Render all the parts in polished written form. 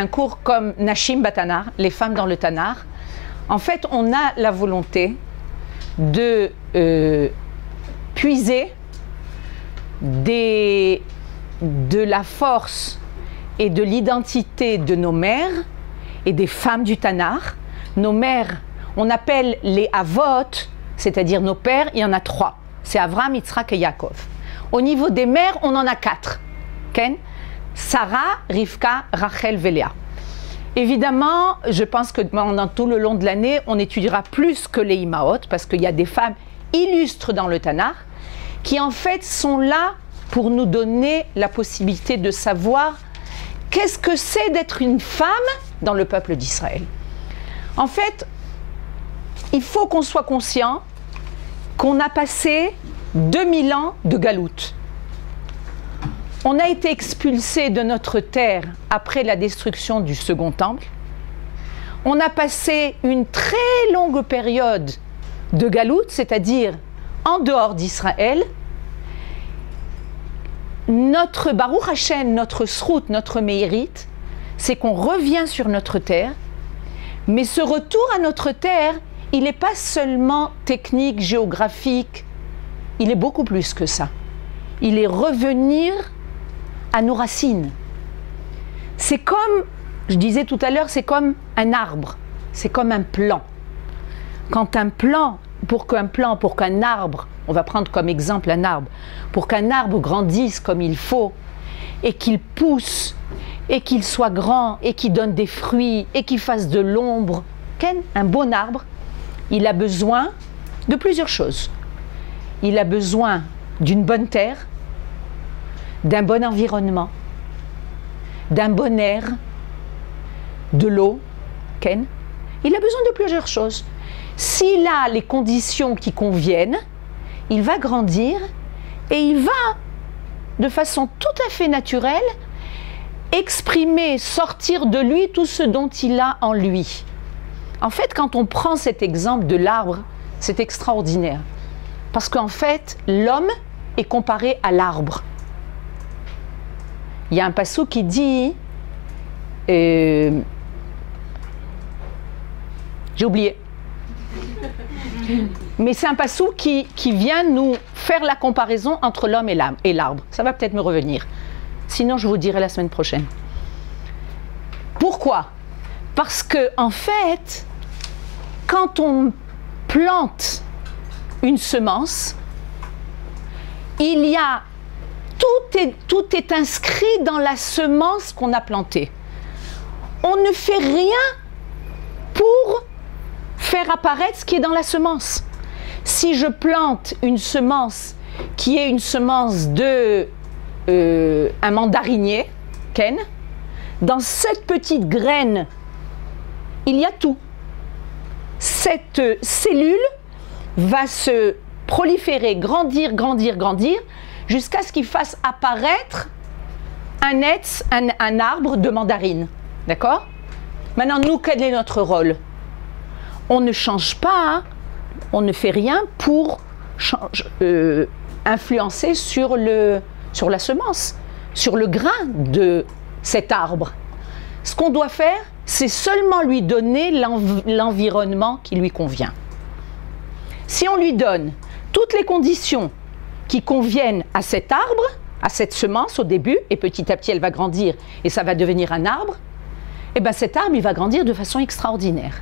un cours comme Nashim Batanar, les femmes dans le Tanar, en fait, on a la volonté de puiser de la force et de l'identité de nos mères et des femmes du Tanar. Nos mères, on appelle les Avot, c'est-à-dire nos pères, il y en a 3. C'est Avraham, Yitzhak et Yaakov. Au niveau des mères, on en a 4. Ken? Sarah, Rivka, Rachel, Léa. Évidemment, je pense que pendant tout le long de l'année, on étudiera plus que les Imaot, parce qu'il y a des femmes illustres dans le Tanar, qui en fait sont là pour nous donner la possibilité de savoir qu'est-ce que c'est d'être une femme dans le peuple d'Israël. En fait, il faut qu'on soit conscient qu'on a passé 2000 ans de galoute. On a été expulsés de notre terre après la destruction du Second Temple. On a passé une très longue période de galoute, c'est-à-dire en dehors d'Israël. Notre Baruch Hashem, notre Srout, notre mérite, c'est qu'on revient sur notre terre, mais ce retour à notre terre, il n'est pas seulement technique, géographique, il est beaucoup plus que ça. Il est revenir à nos racines. C'est comme, je disais tout à l'heure, c'est comme un arbre, c'est comme un plant. Quand un plant, pour qu'un arbre, on va prendre comme exemple un arbre, pour qu'un arbre grandisse comme il faut, et qu'il pousse, et qu'il soit grand, et qu'il donne des fruits, et qu'il fasse de l'ombre, un bon arbre, il a besoin de plusieurs choses. Il a besoin d'une bonne terre, d'un bon environnement, d'un bon air, de l'eau, Ken. Il a besoin de plusieurs choses. S'il a les conditions qui conviennent, il va grandir et il va, de façon tout à fait naturelle, exprimer, sortir de lui tout ce dont il a en lui. En fait, quand on prend cet exemple de l'arbre, c'est extraordinaire. Parce qu'en fait, l'homme est comparé à l'arbre. Il y a un passage qui dit, j'ai oublié, mais c'est un passage qui vient nous faire la comparaison entre l'homme et l'arbre. Ça va peut-être me revenir. Sinon, je vous dirai la semaine prochaine. Pourquoi? Parce que, en fait, quand on plante une semence, il y a tout est inscrit dans la semence qu'on a plantée. On ne fait rien pour faire apparaître ce qui est dans la semence. Si je plante une semence qui est une semence de un mandarinier, Ken, dans cette petite graine, il y a tout. Cette cellule va se proliférer, grandir, grandir, grandir, jusqu'à ce qu'il fasse apparaître un arbre de mandarine. D'accord? Maintenant, nous, quel est notre rôle? On ne change pas, hein? On ne fait rien pour influencer sur la semence, sur le grain de cet arbre. Ce qu'on doit faire, c'est seulement lui donner l'environnement qui lui convient. Si on lui donne toutes les conditions qui conviennent à cet arbre, à cette semence au début, et petit à petit elle va grandir et ça va devenir un arbre, et bien cet arbre il va grandir de façon extraordinaire.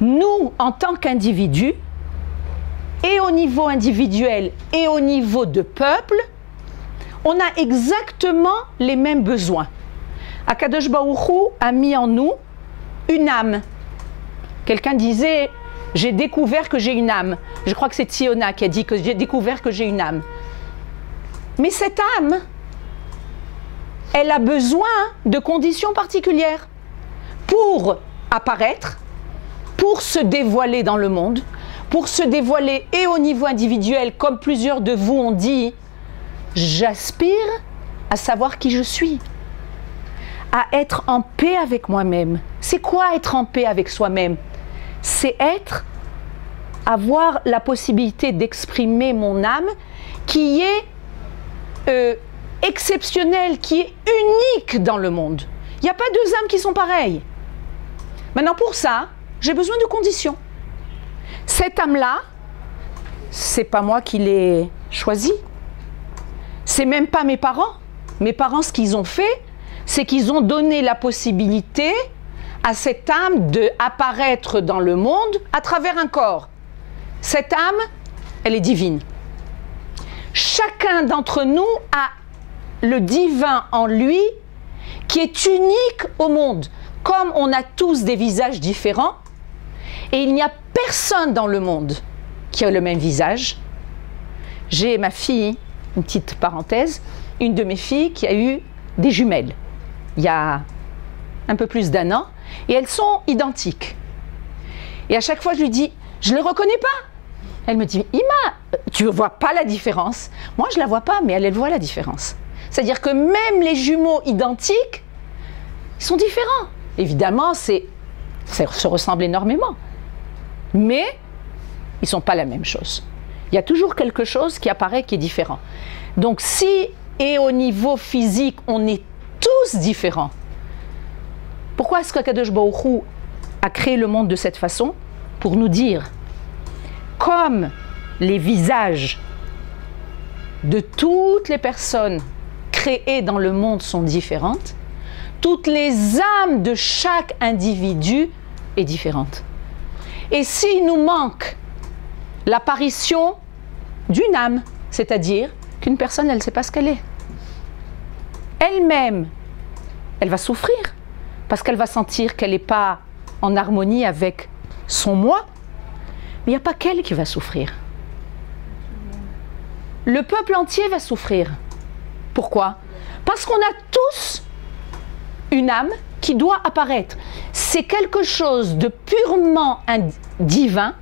Nous, en tant qu'individus, et au niveau individuel et au niveau de peuple, on a exactement les mêmes besoins. Akadosh Baruch Hu a mis en nous une âme. Quelqu'un disait, j'ai découvert que j'ai une âme. Je crois que c'est Tsiona qui a dit que j'ai découvert que j'ai une âme. Mais cette âme, elle a besoin de conditions particulières pour apparaître, pour se dévoiler dans le monde, pour se dévoiler et au niveau individuel, comme plusieurs de vous ont dit, j'aspire à savoir qui je suis, à être en paix avec moi-même. C'est quoi être en paix avec soi-même? C'est avoir la possibilité d'exprimer mon âme qui est exceptionnel, qui est unique dans le monde. Il n'y a pas deux âmes qui sont pareilles. Maintenant, pour ça, j'ai besoin de conditions. Cette âme-là, c'est pas moi qui l'ai choisie. C'est même pas mes parents. Mes parents, ce qu'ils ont fait, c'est qu'ils ont donné la possibilité à cette âme d'apparaître dans le monde à travers un corps. Cette âme, elle est divine. Chacun d'entre nous a le divin en lui qui est unique au monde. Comme on a tous des visages différents, et il n'y a personne dans le monde qui a le même visage. J'ai ma fille, une petite parenthèse, une de mes filles qui a eu des jumelles il y a un peu plus d'1 an, et elles sont identiques. Et à chaque fois, je lui dis, je ne les reconnais pas. Elle me dit, Ima, tu ne vois pas la différence? Moi, je ne la vois pas, mais elle voit la différence. C'est-à-dire que même les jumeaux identiques, ils sont différents. Évidemment, ça se ressemble énormément. Mais ils ne sont pas la même chose. Il y a toujours quelque chose qui apparaît qui est différent. Donc si, et au niveau physique, on est tous différents, pourquoi est-ce qu'Akadosh Baruch Hu a créé le monde de cette façon? Pour nous dire, comme les visages de toutes les personnes créées dans le monde sont différentes, toutes les âmes de chaque individu est différente. Et s'il nous manque l'apparition d'une âme, c'est-à-dire qu'une personne, elle ne sait pas ce qu'elle est. Elle-même, elle va souffrir parce qu'elle va sentir qu'elle n'est pas en harmonie avec son moi. Mais il n'y a pas qu'elle qui va souffrir. Le peuple entier va souffrir. Pourquoi? Parce qu'on a tous une âme qui doit apparaître. C'est quelque chose de purement divin.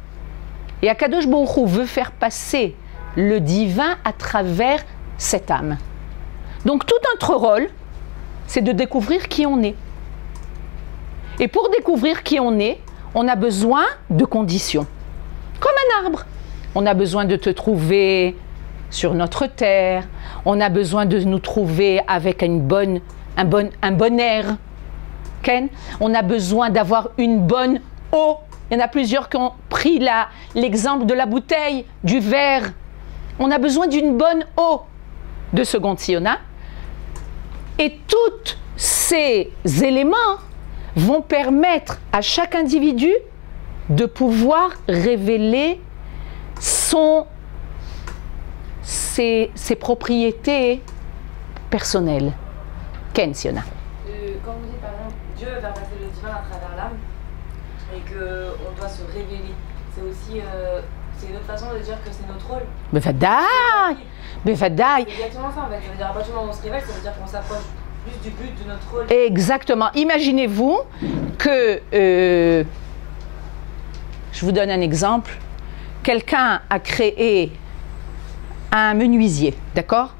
Et Akadosh Baruch Hu veut faire passer le divin à travers cette âme. Donc tout notre rôle, c'est de découvrir qui on est. Et pour découvrir qui on est, on a besoin de conditions. Comme un arbre. On a besoin de te trouver sur notre terre. On a besoin de nous trouver avec un bon air. Ken? On a besoin d'avoir une bonne eau. Il y en a plusieurs qui ont pris l'exemple de la bouteille, du verre. On a besoin d'une bonne eau de seconde Siona. Et tous ces éléments vont permettre à chaque individu de pouvoir révéler ses propriétés personnelles. Ken Siona. Quand vous dites par exemple Dieu va passer le divin à travers l'âme et qu'on doit se révéler, c'est aussi c'est une autre façon de dire que c'est notre rôle. Bevadaï. C'est exactement ça en fait. Ça veut dire à partir du moment où on se révèle, ça veut dire qu'on s'approche plus du but de notre rôle. Exactement. Imaginez-vous que, je vous donne un exemple, quelqu'un a créé un menuisier, d'accord?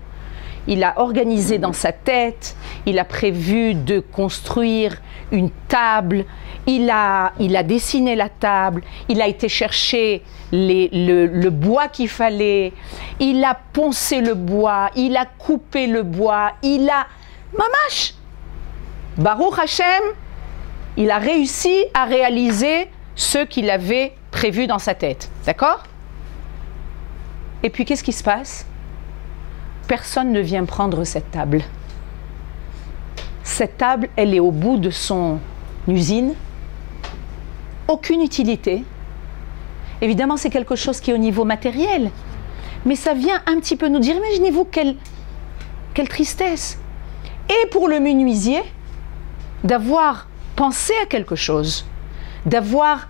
Il a organisé dans sa tête, il a prévu de construire une table, il a dessiné la table, il a été chercher le bois qu'il fallait, il a poncé le bois, il a coupé le bois, il a... Mamash! Baruch Hashem, il a réussi à réaliser ce qu'il avait prévu dans sa tête, d'accord? Et puis qu'est-ce qui se passe? Personne ne vient prendre cette table. Cette table, elle est au bout de son usine. Aucune utilité. Évidemment, c'est quelque chose qui est au niveau matériel. Mais ça vient un petit peu nous dire, imaginez-vous quelle tristesse. Et pour le menuisier, d'avoir pensé à quelque chose, d'avoir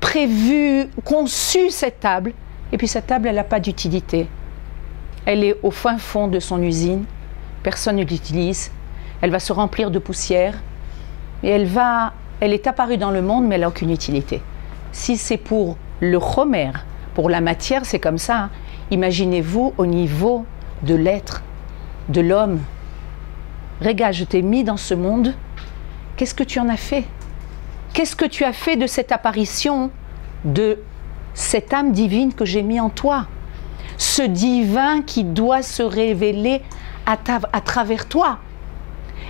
prévu, conçu cette table, et puis cette table, elle n'a pas d'utilité. Elle est au fin fond de son usine, personne ne l'utilise, elle va se remplir de poussière, et elle est apparue dans le monde, mais elle n'a aucune utilité. Si c'est pour le chomer, pour la matière, c'est comme ça. Hein. Imaginez-vous au niveau de l'être, de l'homme. Regarde, je t'ai mis dans ce monde, qu'est-ce que tu en as fait? Qu'est-ce que tu as fait de cette apparition, de cette âme divine que j'ai mis en toi? Ce divin qui doit se révéler à travers toi.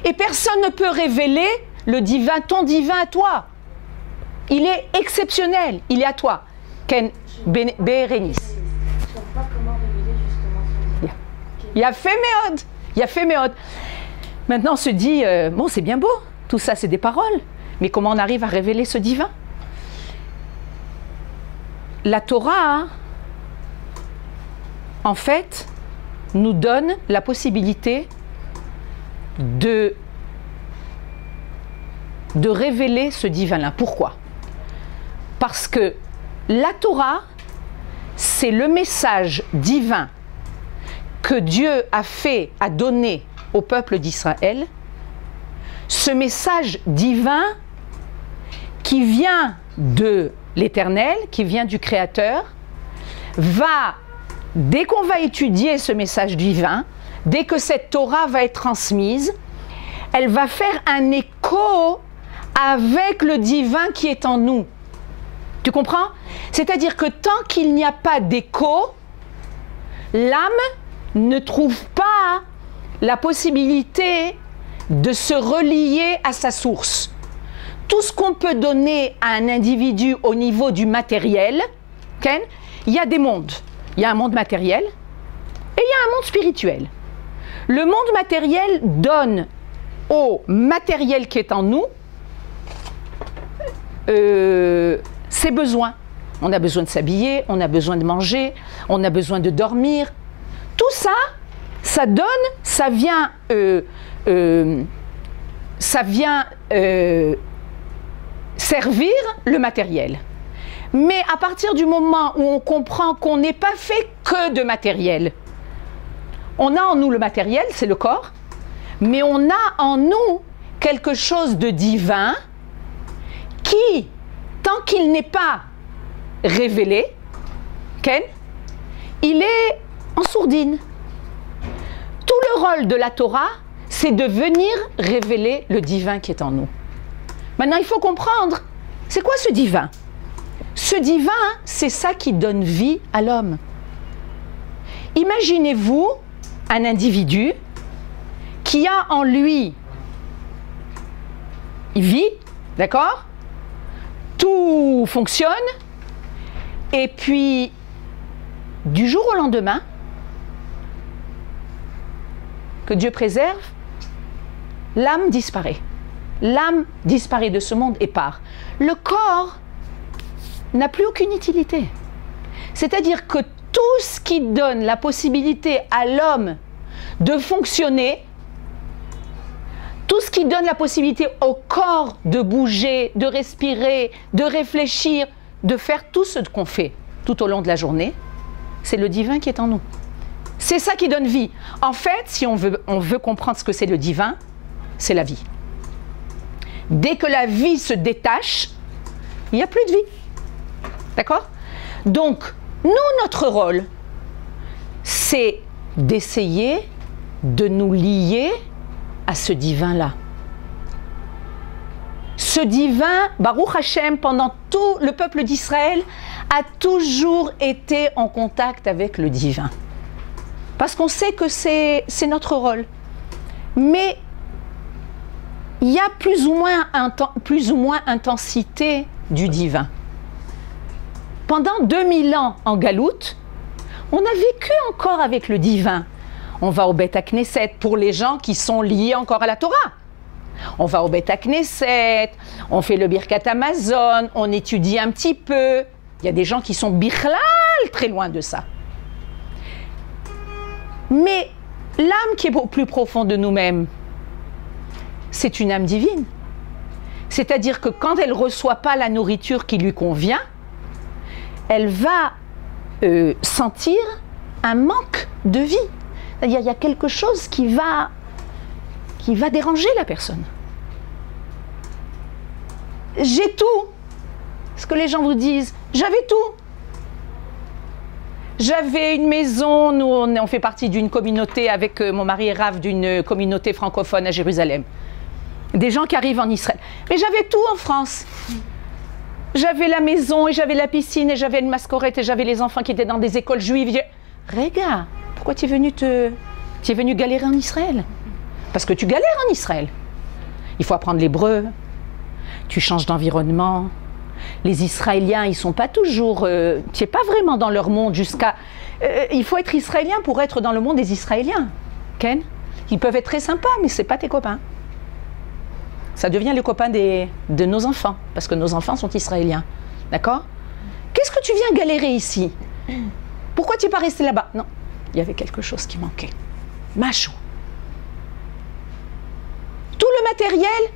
Et personne ne peut révéler le divin, ton divin à toi. Il est exceptionnel, il est à toi. Ken Bérénice. Je ne sais pas comment révéler justement son divin. Il y a fait méode. Maintenant on se dit, bon c'est bien beau, tout ça c'est des paroles, mais comment on arrive à révéler ce divin? La Torah, en fait, nous donne la possibilité de révéler ce divin-là. Pourquoi? Parce que la Torah, c'est le message divin que Dieu a donné au peuple d'Israël. Ce message divin qui vient de l'Éternel, qui vient du Créateur, dès qu'on va étudier ce message divin, dès que cette Torah va être transmise, elle va faire un écho avec le divin qui est en nous. Tu comprends? C'est-à-dire que tant qu'il n'y a pas d'écho, l'âme ne trouve pas la possibilité de se relier à sa source. Tout ce qu'on peut donner à un individu au niveau du matériel, Ken, il y a des mondes. Il y a un monde matériel et il y a un monde spirituel. Le monde matériel donne au matériel qui est en nous ses besoins. On a besoin de s'habiller, on a besoin de manger, on a besoin de dormir. Tout ça, ça donne, ça vient servir le matériel. Mais à partir du moment où on comprend qu'on n'est pas fait que de matériel, on a en nous le matériel, c'est le corps, mais on a en nous quelque chose de divin qui, tant qu'il n'est pas révélé, Ken, il est en sourdine. Tout le rôle de la Torah, c'est de venir révéler le divin qui est en nous. Maintenant, il faut comprendre, c'est quoi ce divin? Ce divin, c'est ça qui donne vie à l'homme. Imaginez-vous un individu qui a en lui vie, d'accord? Tout fonctionne, et puis du jour au lendemain, que Dieu préserve, l'âme disparaît. L'âme disparaît de ce monde et part. Le corps n'a plus aucune utilité. C'est-à-dire que tout ce qui donne la possibilité à l'homme de fonctionner, tout ce qui donne la possibilité au corps de bouger, de respirer, de réfléchir, de faire tout ce qu'on fait tout au long de la journée, c'est le divin qui est en nous. C'est ça qui donne vie. En fait, si on veut comprendre ce que c'est le divin, c'est la vie. Dès que la vie se détache, il n'y a plus de vie. D'accord? Donc, nous, notre rôle, c'est d'essayer de nous lier à ce divin-là. Ce divin, Baruch Hashem, pendant tout le peuple d'Israël, a toujours été en contact avec le divin. Parce qu'on sait que c'est notre rôle. Mais il y a plus ou moins intensité du divin. Pendant 2000 ans en Galoute, on a vécu encore avec le divin. On va au Beth Knesset pour les gens qui sont liés encore à la Torah. On va au Beth Knesset, on fait le Birkat Hamazon, on étudie un petit peu. Il y a des gens qui sont bichlal très loin de ça. Mais l'âme qui est au plus profond de nous-mêmes, c'est une âme divine. C'est-à-dire que quand elle ne reçoit pas la nourriture qui lui convient, elle va sentir un manque de vie. C'est-à-dire qu'il y a quelque chose qui va déranger la personne. J'ai tout. Ce que les gens vous disent, j'avais tout. J'avais une maison, nous on fait partie d'une communauté avec mon mari et Rav d'une communauté francophone à Jérusalem. Des gens qui arrivent en Israël. Mais j'avais tout en France. J'avais la maison et j'avais la piscine et j'avais une mascorette et j'avais les enfants qui étaient dans des écoles juives. Regarde, pourquoi tu es venu Tu es venu galérer en Israël. Parce que tu galères en Israël. Il faut apprendre l'hébreu, tu changes d'environnement. Les Israéliens, ils ne sont pas toujours... tu n'es pas vraiment dans leur monde jusqu'à... il faut être Israélien pour être dans le monde des Israéliens. Ken? Ils peuvent être très sympas, mais ce n'est pas tes copains. Ça devient les copains de nos enfants, parce que nos enfants sont Israéliens. D'accord? Qu'est-ce que tu viens galérer ici? Pourquoi tu n'es pas resté là-bas? Non, il y avait quelque chose qui manquait. Macho. Tout le matériel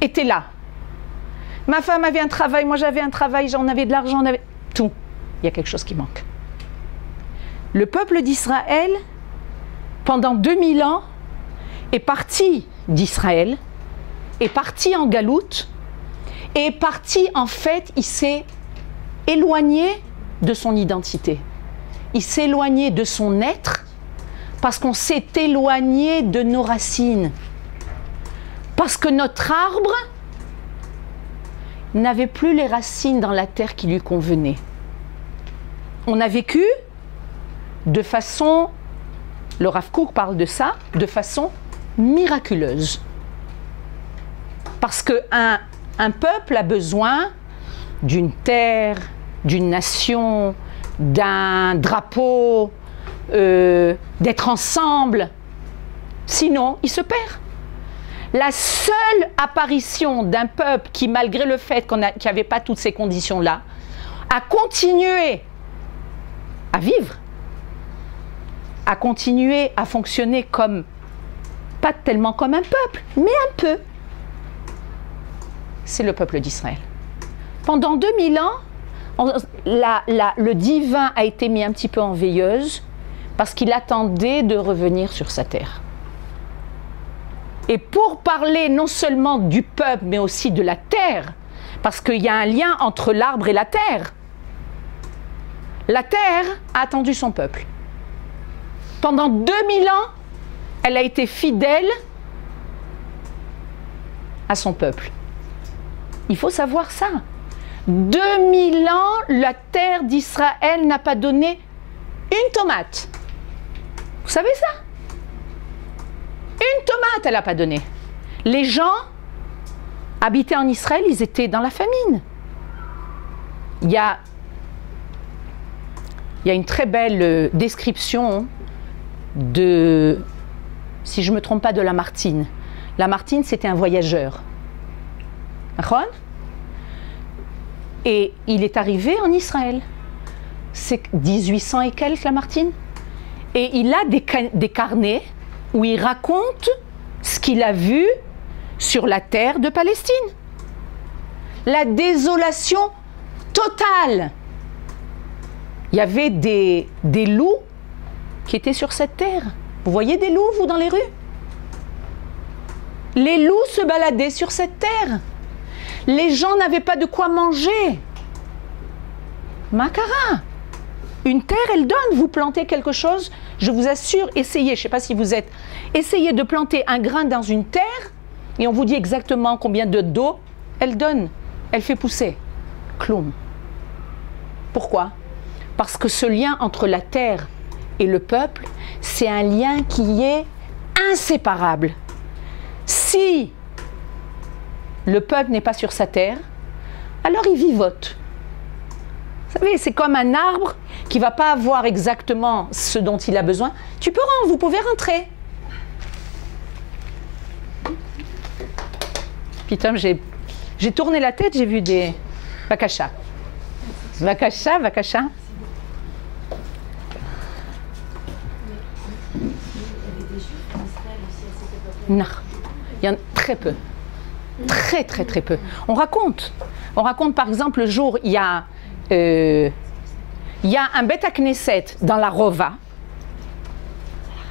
était là. Ma femme avait un travail, moi j'avais un travail, j'en avais de l'argent, on avait... Tout. Il y a quelque chose qui manque. Le peuple d'Israël, pendant 2000 ans, est parti d'Israël, est parti en galoute, et est parti, en fait, il s'est éloigné de son identité. Il s'est éloigné de son être, parce qu'on s'est éloigné de nos racines. Parce que notre arbre n'avait plus les racines dans la terre qui lui convenaient. On a vécu de façon, le Rav Kook parle de ça, de façon miraculeuse. Parce qu'un peuple a besoin d'une terre, d'une nation, d'un drapeau, d'être ensemble. Sinon, il se perd. La seule apparition d'un peuple qui, malgré le fait qu'il n'y avait pas toutes ces conditions-là, a continué à vivre, a continué à fonctionner comme, pas tellement comme un peuple, mais un peu, c'est le peuple d'Israël. Pendant 2000 ans, le divin a été mis un petit peu en veilleuse parce qu'il attendait de revenir sur sa terre. Et pour parler non seulement du peuple, mais aussi de la terre, parce qu'il y a un lien entre l'arbre et la terre. La terre a attendu son peuple. Pendant 2000 ans, elle a été fidèle à son peuple. Il faut savoir ça. 2000 ans, la terre d'Israël n'a pas donné une tomate. Vous savez ça? Une tomate, elle n'a pas donné. Les gens habitaient en Israël, ils étaient dans la famine. Il y a une très belle description de, si je ne me trompe pas, de Lamartine. Lamartine, c'était un voyageur. Et il est arrivé en Israël. C'est 1800 et quelques, Lamartine. Et il a des carnets où il raconte ce qu'il a vu sur la terre de Palestine. La désolation totale. Il y avait des loups qui étaient sur cette terre. Vous voyez des loups, vous, dans les rues? Les loups se baladaient sur cette terre. Les gens n'avaient pas de quoi manger. Makara. Une terre, elle donne. Vous plantez quelque chose, je vous assure, essayez, je ne sais pas si vous êtes, essayez de planter un grain dans une terre et on vous dit exactement combien d'eau elle donne. Elle fait pousser. Kloum. Pourquoi? Parce que ce lien entre la terre et le peuple, c'est un lien qui est inséparable. Si le peuple n'est pas sur sa terre, alors il vivote. Vous savez, c'est comme un arbre qui ne va pas avoir exactement ce dont il a besoin. Vous pouvez rentrer. Puis Tom, j'ai tourné la tête, j'ai vu des... Vakasha. Vakasha, Vakasha. Non, il y en a très peu. Très, très, très peu. On raconte par exemple, le jour, il y a un Beth Knesset dans la Rova.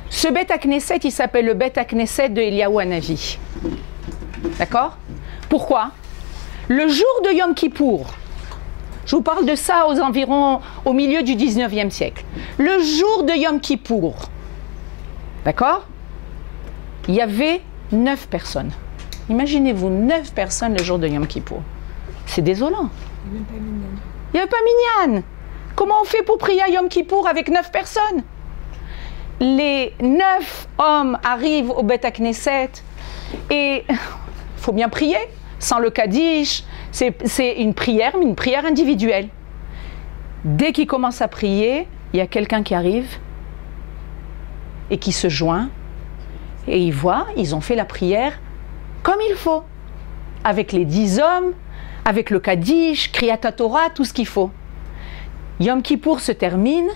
Ce Beth Knesset, il s'appelle le Beth Knesset de Eliyahu Hanavi. D'accord? Pourquoi? Le jour de Yom Kippour, je vous parle de ça aux environs, au milieu du 19e siècle. Le jour de Yom Kippour, d'accord? Il y avait 9 personnes. Imaginez-vous, 9 personnes le jour de Yom Kippour. C'est désolant. Il n'y avait pas minyan. Comment on fait pour prier à Yom Kippour avec 9 personnes? les 9 hommes arrivent au Beth Knesset et il faut bien prier. Sans le Kaddish, c'est une prière, mais une prière individuelle. Dès qu'ils commencent à prier, il y a quelqu'un qui arrive et qui se joint et il voit, ils ont fait la prière comme il faut, avec les 10 hommes, avec le Kaddish, Kriyat Torah, tout ce qu'il faut. Yom Kippour se termine,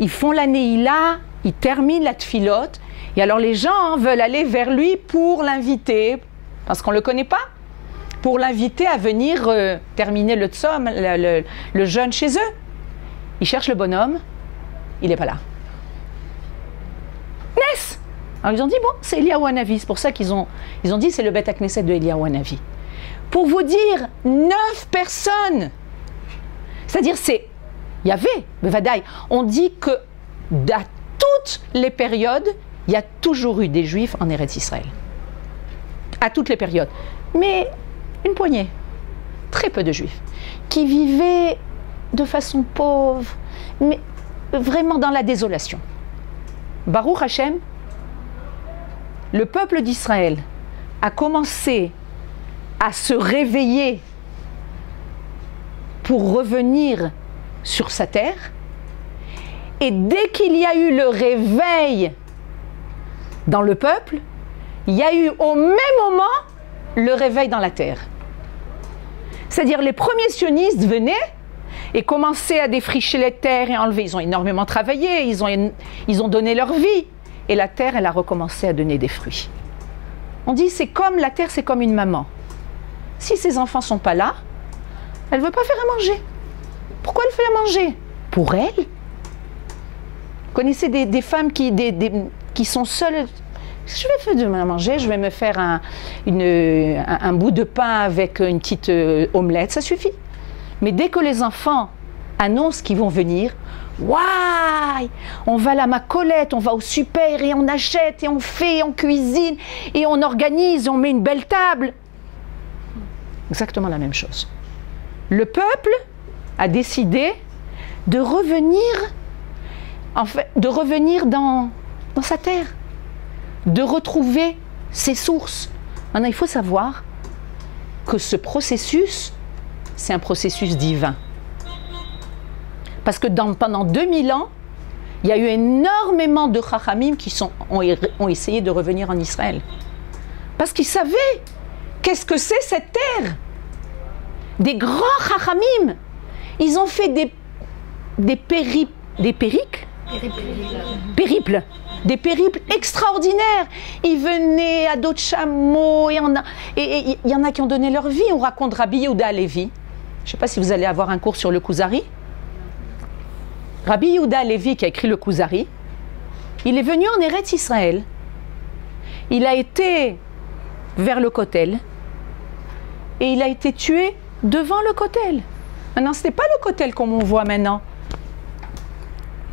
ils font la Neila, ils terminent la Tfilot, et alors les gens veulent aller vers lui pour l'inviter, parce qu'on ne le connaît pas, pour l'inviter à venir terminer le Tzom, le jeûne chez eux. Ils cherchent le bonhomme, il n'est pas là. Ness! Alors ils ont dit, bon, c'est Eliyahu Hanavi, c'est pour ça qu'ils ont dit c'est le Beth Knesset de Eliyahu Hanavi. Pour vous dire, 9 personnes, c'est-à-dire c'est, il y avait, Bevadaï, on dit que à toutes les périodes, il y a toujours eu des Juifs en Eretz Israël. À toutes les périodes. Mais une poignée, très peu de Juifs, qui vivaient de façon pauvre, mais vraiment dans la désolation. Baruch Hashem, le peuple d'Israël a commencé à se réveiller pour revenir sur sa terre. Et dès qu'il y a eu le réveil dans le peuple, il y a eu au même moment le réveil dans la terre. C'est-à-dire les premiers sionistes venaient et commençaient à défricher les terres et enlever. Ils ont énormément travaillé, ils ont donné leur vie. Et la terre, elle a recommencé à donner des fruits. On dit, c'est comme la terre, c'est comme une maman. Si ses enfants ne sont pas là, elle ne veut pas faire à manger. Pourquoi elle fait à manger? Pour elle. Vous connaissez des femmes qui sont seules. Je vais faire de manger, je vais me faire un bout de pain avec une petite omelette, ça suffit. Mais dès que les enfants annoncent qu'ils vont venir, waouh, on va à la Macolette, on va au super et on achète et on fait, et on cuisine et on organise, et on met une belle table. Exactement la même chose. Le peuple a décidé de revenir, en fait, de revenir dans sa terre, de retrouver ses sources. Maintenant, il faut savoir que ce processus, c'est un processus divin. Parce que pendant 2000 ans, il y a eu énormément de chachamim qui ont essayé de revenir en Israël. Parce qu'ils savaient qu'est-ce que c'est cette terre. Des grands chachamim. Ils ont fait des périples extraordinaires. Ils venaient à dos de chameaux, et il y en a qui ont donné leur vie. On raconte Rabbi Yehuda Halevi. Je ne sais pas si vous allez avoir un cours sur le Kuzari. Rabbi Yehuda Halevi, qui a écrit le Kuzari, il est venu en Eretz Israël. Il a été vers le Kotel et il a été tué devant le Kotel. Maintenant, ce n'est pas le Kotel comme on voit maintenant.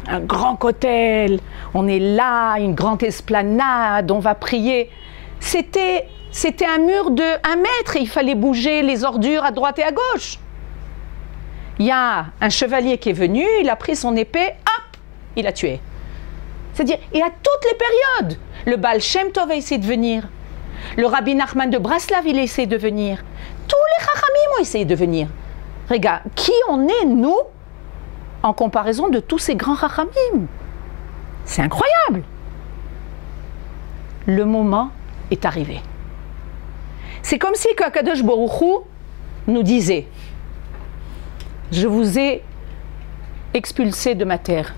Un grand Kotel, on est là, une grande esplanade, on va prier. C'était un mur de 1 mètre et il fallait bouger les ordures à droite et à gauche. Il y a un chevalier qui est venu, il a pris son épée, hop, il a tué. C'est-à-dire, et à toutes les périodes, le Baal Shem Tov a essayé de venir, le Rabbi Nachman de Braslav, il a essayé de venir, tous les Chachamim ont essayé de venir. Regarde, qui on est, nous, en comparaison de tous ces grands Chachamim? C'est incroyable. Le moment est arrivé. C'est comme si Kadosh Baruch Hu nous disait: je vous ai expulsé de ma terre.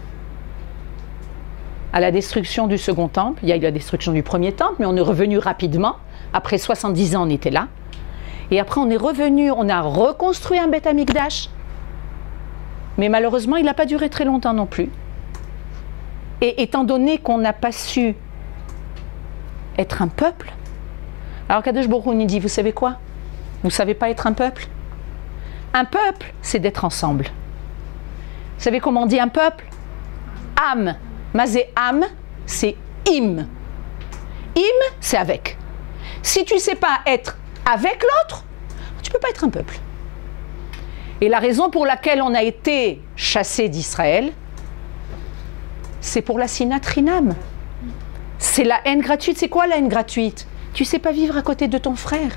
À la destruction du second temple, il y a eu la destruction du premier temple, mais on est revenu rapidement. Après 70 ans, on était là. Et après, on est revenu, on a reconstruit un Beth Amikdash. Mais malheureusement, il n'a pas duré très longtemps non plus. Et étant donné qu'on n'a pas su être un peuple, alors Kadosh Baruch Hu nous dit, vous savez quoi? Vous ne savez pas être un peuple? Un peuple, c'est d'être ensemble. Vous savez comment on dit un peuple? Am. Mazé am, c'est im. Im, c'est avec. Si tu ne sais pas être avec l'autre, tu ne peux pas être un peuple. Et la raison pour laquelle on a été chassé d'Israël, c'est pour la sinat rinam. C'est la haine gratuite. C'est quoi la haine gratuite? Tu sais pas vivre à côté de ton frère.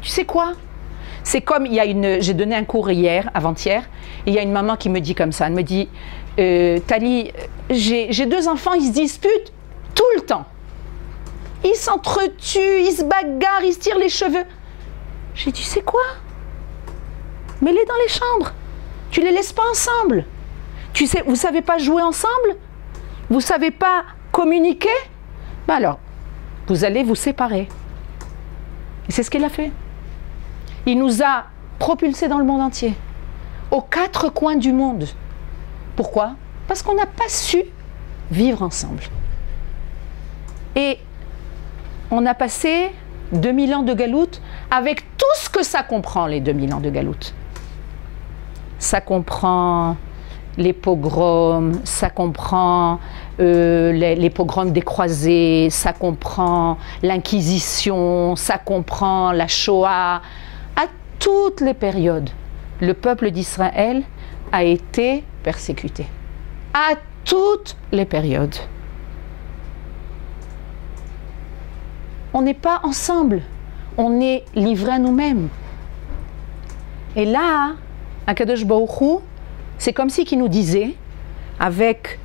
Tu sais quoi? C'est comme, j'ai donné un cours hier, avant-hier, et il y a une maman qui me dit comme ça, elle me dit, Tali, j'ai 2 enfants, ils se disputent tout le temps. Ils s'entretuent, ils se bagarrent, ils se tirent les cheveux. J'ai dit, c'est quoi? Mets-les dans les chambres. Tu les laisses pas ensemble. Vous savez pas jouer ensemble? Vous savez pas communiquer? Ben alors, vous allez vous séparer. Et c'est ce qu'il a fait. Il nous a propulsés dans le monde entier, aux 4 coins du monde. Pourquoi? Parce qu'on n'a pas su vivre ensemble. Et on a passé 2000 ans de galoute avec tout ce que ça comprend, les 2000 ans de galoute. Ça comprend les pogroms, ça comprend les pogroms des croisés, ça comprend l'Inquisition, ça comprend la Shoah. À toutes les périodes, le peuple d'Israël a été persécuté. À toutes les périodes. On n'est pas ensemble, on est livrés à nous-mêmes. Et là, Akadosh Baruch Hu, c'est comme si qu'il nous disait, avec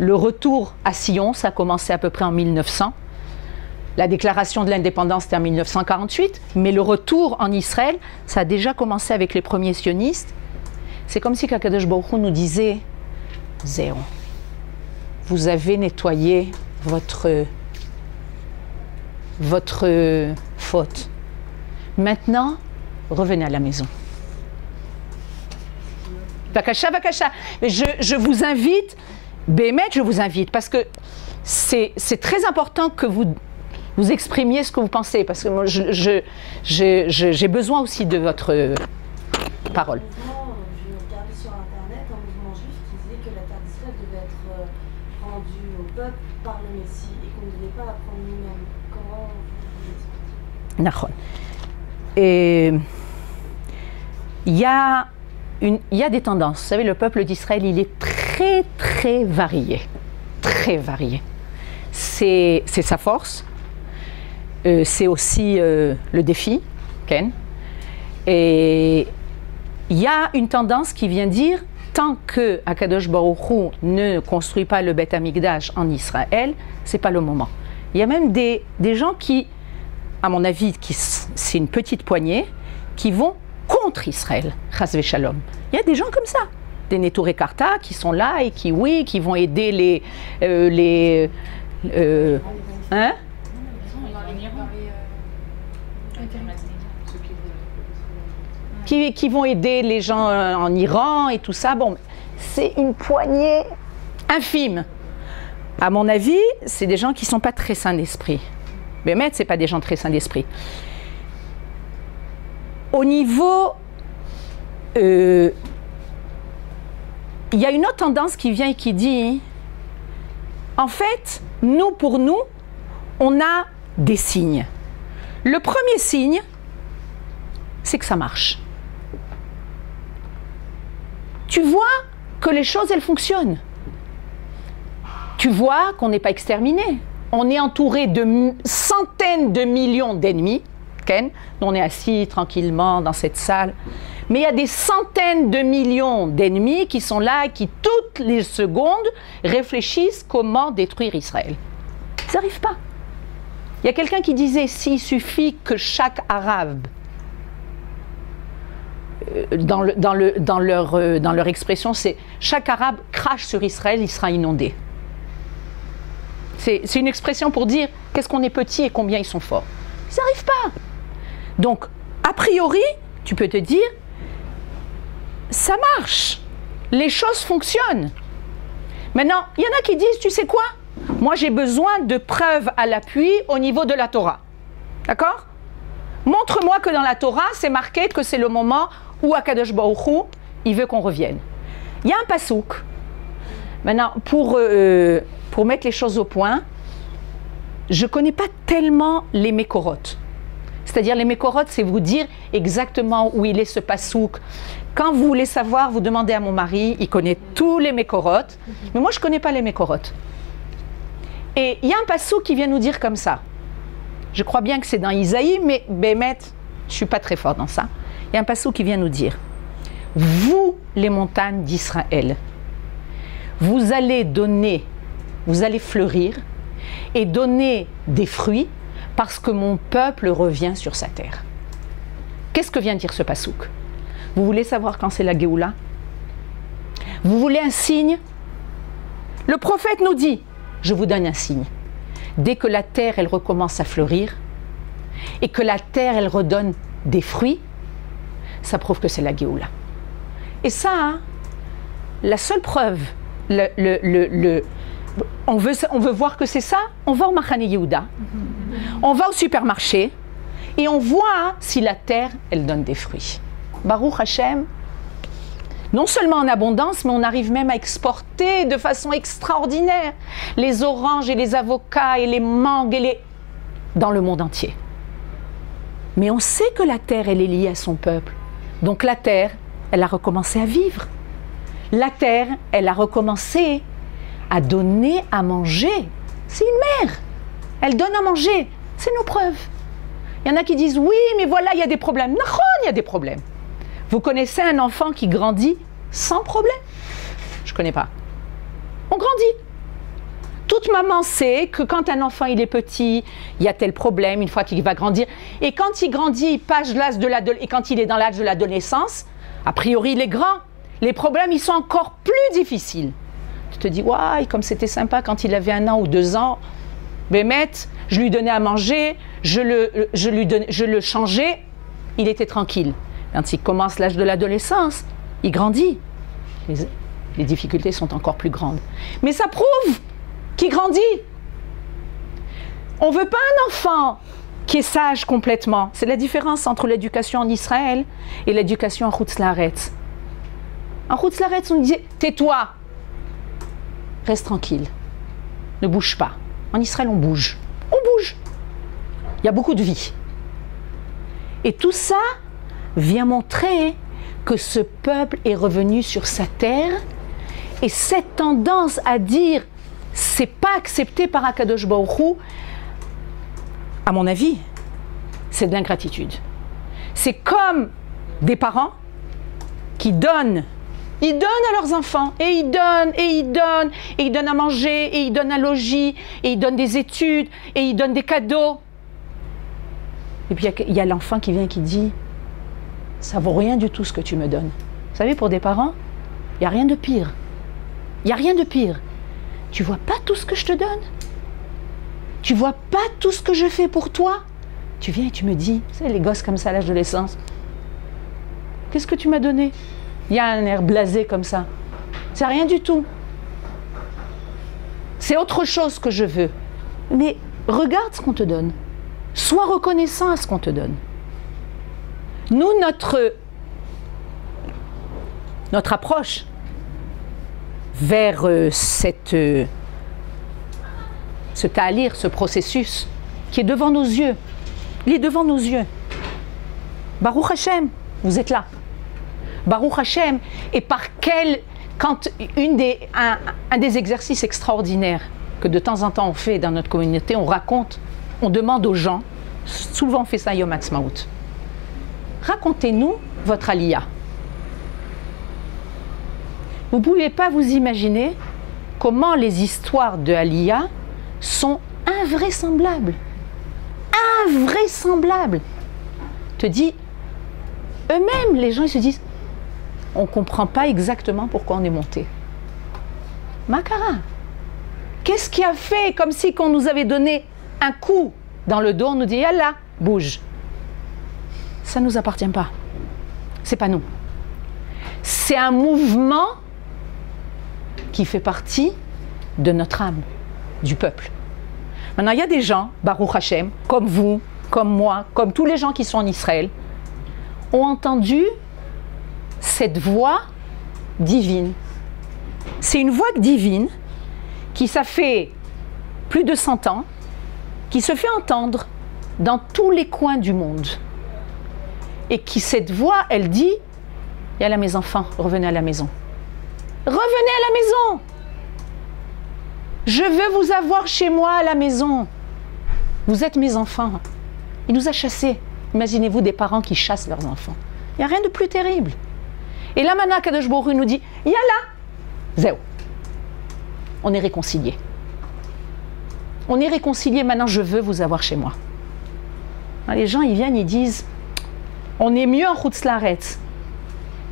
le retour à Sion, ça a commencé à peu près en 1900, la déclaration de l'indépendance c'était en 1948, mais le retour en Israël, ça a déjà commencé avec les premiers sionistes. C'est comme si Akadosh Baruch Hu nous disait, Zéon, vous avez nettoyé votre faute. Maintenant, revenez à la maison. Vakasha, vakasha. Je vous invite, Bémet, je vous invite, parce que c'est très important que vous exprimiez ce que vous pensez, parce que moi, j'ai besoin aussi de votre parole. Je regardais sur Internet un mouvement juif qui disait que la terre d'Israël devait être rendue au peuple par le Messie et qu'on ne devait pas la prendre nous-mêmes. Comment vous l'expliquez? Et il y a des tendances. Vous savez, le peuple d'Israël, il est très, très varié. Très varié. C'est sa force. C'est aussi le défi, Ken. Et il y a une tendance qui vient dire, tant que Akadosh Baruch Hu ne construit pas le Beth Amikdash en Israël, c'est pas le moment. Il y a même des gens qui, à mon avis, c'est une petite poignée, qui vont contre Israël, Chas v'Shalom. Il y a des gens comme ça, des Neturei Karta qui sont là et qui vont aider hein? Qui vont aider les gens en Iran et tout ça. Bon, c'est une poignée infime. À mon avis, c'est des gens qui ne sont pas très sains d'esprit. Mais ce n'est pas des gens très sains d'esprit. Au niveau... il y a une autre tendance qui vient et qui dit, en fait, pour nous, on a des signes. Le premier signe, c'est que ça marche. Tu vois que les choses, elles fonctionnent. Tu vois qu'on n'est pas exterminé. On est entouré de centaines de millions d'ennemis. Ken, on est assis tranquillement dans cette salle. Mais il y a des centaines de millions d'ennemis qui sont là et qui, toutes les secondes, réfléchissent comment détruire Israël. Ils n'arrivent pas. Il y a quelqu'un qui disait, s'il suffit que chaque Arabe, dans leur expression, c'est chaque Arabe crache sur Israël, il sera inondé. C'est une expression pour dire qu'est-ce qu'on est petit et combien ils sont forts. Ils n'arrivent pas. Donc, a priori, tu peux te dire, ça marche. Les choses fonctionnent. Maintenant, il y en a qui disent, tu sais quoi? Moi, j'ai besoin de preuves à l'appui au niveau de la Torah. D'accord? Montre-moi que dans la Torah, c'est marqué que c'est le moment où Akadosh Baruch Hu, il veut qu'on revienne. Il y a un pasouk. Maintenant, pour mettre les choses au point, je ne connais pas tellement les Mekorot. C'est-à-dire, les Mekorot, c'est vous dire exactement où il est ce pasouk, Quand vous voulez savoir, vous demandez à mon mari, il connaît tous les mécorotes, mais moi je ne connais pas les mécorotes. Et il y a un passou qui vient nous dire comme ça. Je crois bien que c'est dans Isaïe, mais Bémet, je ne suis pas très fort dans ça. Il y a un passou qui vient nous dire, vous les montagnes d'Israël, vous allez donner, vous allez fleurir et donner des fruits parce que mon peuple revient sur sa terre. Qu'est-ce que vient dire ce passouk? Vous voulez savoir quand c'est la Géoula? Vous voulez un signe? Le prophète nous dit, je vous donne un signe. Dès que la terre, elle recommence à fleurir et que la terre, elle redonne des fruits, ça prouve que c'est la Géoula. Et ça, hein, la seule preuve, on veut voir que c'est ça, on va au Machane Yehuda, on va au supermarché et on voit si la terre, elle donne des fruits. Baruch Hashem, non seulement en abondance, mais on arrive même à exporter de façon extraordinaire les oranges et les avocats et les mangues dans le monde entier. Mais on sait que la terre, elle est liée à son peuple. Donc la terre, elle a recommencé à vivre. La terre, elle a recommencé à donner à manger. C'est une mère. Elle donne à manger. C'est nos preuves. Il y en a qui disent, oui, mais voilà, il y a des problèmes. Non, il y a des problèmes. Vous connaissez un enfant qui grandit sans problème? Je ne connais pas. On grandit. Toute maman sait que quand un enfant il est petit, il y a tel problème une fois qu'il va grandir. Et quand il grandit, et quand il est dans l'âge de l'adolescence, a priori il est grand. Les problèmes ils sont encore plus difficiles. Tu te dis, ouais, comme c'était sympa quand il avait 1 an ou 2 ans. Bémet, je lui donnais à manger, je le changeais, il était tranquille. Quand il commence l'âge de l'adolescence, il grandit. Les difficultés sont encore plus grandes. Mais ça prouve qu'il grandit. On ne veut pas un enfant qui est sage complètement. C'est la différence entre l'éducation en Israël et l'éducation en Chutz La'aretz. En Chutz La'aretz, on disait, tais-toi, reste tranquille, ne bouge pas. En Israël, on bouge. On bouge. Il y a beaucoup de vie. Et tout ça vient montrer que ce peuple est revenu sur sa terre et cette tendance à dire c'est pas accepté par Akadosh Baruch Hu, à mon avis, c'est de l'ingratitude. C'est comme des parents qui donnent. Ils donnent à leurs enfants, et ils donnent, et ils donnent, et ils donnent à manger, et ils donnent un logis, et ils donnent des études, et ils donnent des cadeaux. Et puis il y a l'enfant qui vient et qui dit « ça vaut rien du tout ce que tu me donnes ». Vous savez, pour des parents, il n'y a rien de pire. Il n'y a rien de pire. Tu vois pas tout ce que je te donne? Tu vois pas tout ce que je fais pour toi? Tu viens et tu me dis, vous savez, les gosses comme ça à l'adolescence, qu'est-ce que tu m'as donné? Il y a un air blasé comme ça. C'est rien du tout. C'est autre chose que je veux. Mais regarde ce qu'on te donne. Sois reconnaissant à ce qu'on te donne. Nous, notre approche vers ce ta'alir, ce processus qui est devant nos yeux. Il est devant nos yeux. Baruch Hashem, vous êtes là. Baruch Hashem, et par quel... Quand un des exercices extraordinaires que de temps en temps on fait dans notre communauté, on raconte, on demande aux gens, souvent on fait ça Yom Ha'atzmaut, racontez-nous votre aliyah. Vous ne pouvez pas vous imaginer comment les histoires de aliyah sont invraisemblables. Invraisemblables. Te dis, eux-mêmes, les gens ils se disent, on ne comprend pas exactement pourquoi on est monté. Makara, qu'est-ce qui a fait comme si qu'on nous avait donné un coup dans le dos, on nous dit, yallah, bouge. Ça ne nous appartient pas. C'est pas nous. C'est un mouvement qui fait partie de notre âme, du peuple. Maintenant, il y a des gens, Baruch Hashem, comme vous, comme moi, comme tous les gens qui sont en Israël, ont entendu cette voix divine. C'est une voix divine qui, ça fait plus de 100 ans, qui se fait entendre dans tous les coins du monde. Et qui, cette voix, elle dit, Et là, mes enfants, revenez à la maison. Revenez à la maison. Je veux vous avoir chez moi à la maison. Vous êtes mes enfants. Il nous a chassés. Imaginez-vous des parents qui chassent leurs enfants. Il n'y a rien de plus terrible. Et là maintenant, Kadosh Baruch Hu nous dit, Yalla, zéo. On est réconciliés. On est réconciliés, maintenant je veux vous avoir chez moi. Les gens, ils viennent, ils disent, on est mieux en Chutz La'aretz.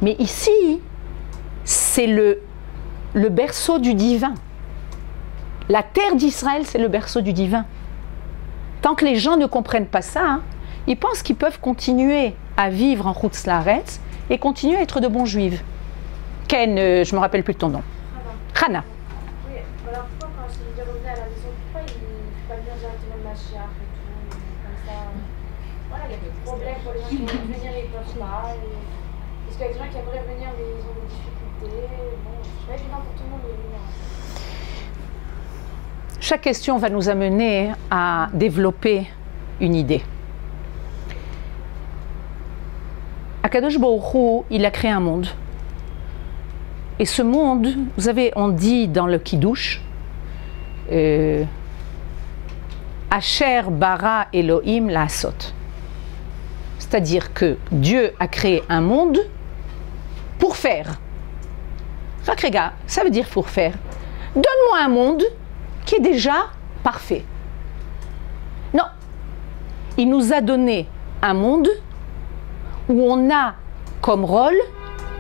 Mais ici, c'est le berceau du divin. La terre d'Israël, c'est le berceau du divin. Tant que les gens ne comprennent pas ça, hein, ils pensent qu'ils peuvent continuer à vivre en Chutz La'aretz et continuer à être de bons juifs. Ken, je ne me rappelle plus de ton nom. Hana. Oui, alors pourquoi quand je dis revenir à la maison, pourquoi il ne faut pas venir directement de Mashiach et tout, comme ça. Voilà, il y a des problèmes pour les gens qui veulent venir et ils ne peuvent pas. Parce qu'il y a des gens qui aimeraient venir mais ils ont des difficultés. Bon, c'est pas évident pour tout le monde de venir. Chaque question va nous amener à développer une idée. Akadosh Baruch Hu, il a créé un monde. Et ce monde, vous savez, on dit dans le Kiddush, Asher bara Elohim la'asot. C'est-à-dire que Dieu a créé un monde pour faire. Regarde, ça veut dire pour faire. Donne-moi un monde qui est déjà parfait. Non, il nous a donné un monde où on a comme rôle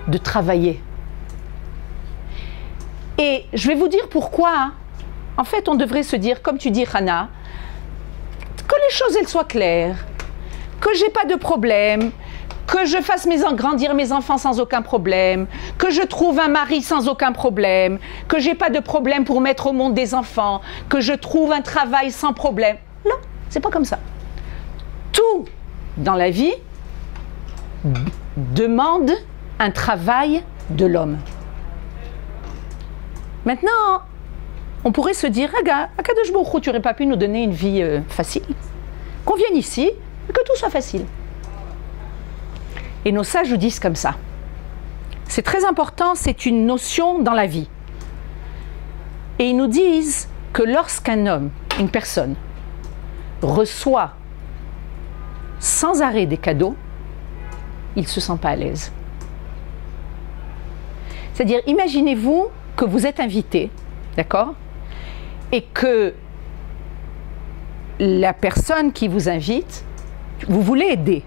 de travailler. Et je vais vous dire pourquoi. En fait, on devrait se dire, comme tu dis, Hana, que les choses elles soient claires, que j'ai pas de problème, que je fasse grandir mes enfants sans aucun problème, que je trouve un mari sans aucun problème, que j'ai pas de problème pour mettre au monde des enfants, que je trouve un travail sans problème. Non, c'est pas comme ça. Tout dans la vie demande un travail de l'homme. Maintenant, on pourrait se dire, regarde, Akadosh Baruch Hu, tu n'aurais pas pu nous donner une vie facile, qu'on vienne ici et que tout soit facile. Et nos sages nous disent comme ça. C'est très important, c'est une notion dans la vie. Et ils nous disent que lorsqu'un homme, une personne, reçoit sans arrêt des cadeaux, il ne se sent pas à l'aise. C'est-à-dire, imaginez-vous que vous êtes invité, d'accord, et que la personne qui vous invite, vous voulez aider.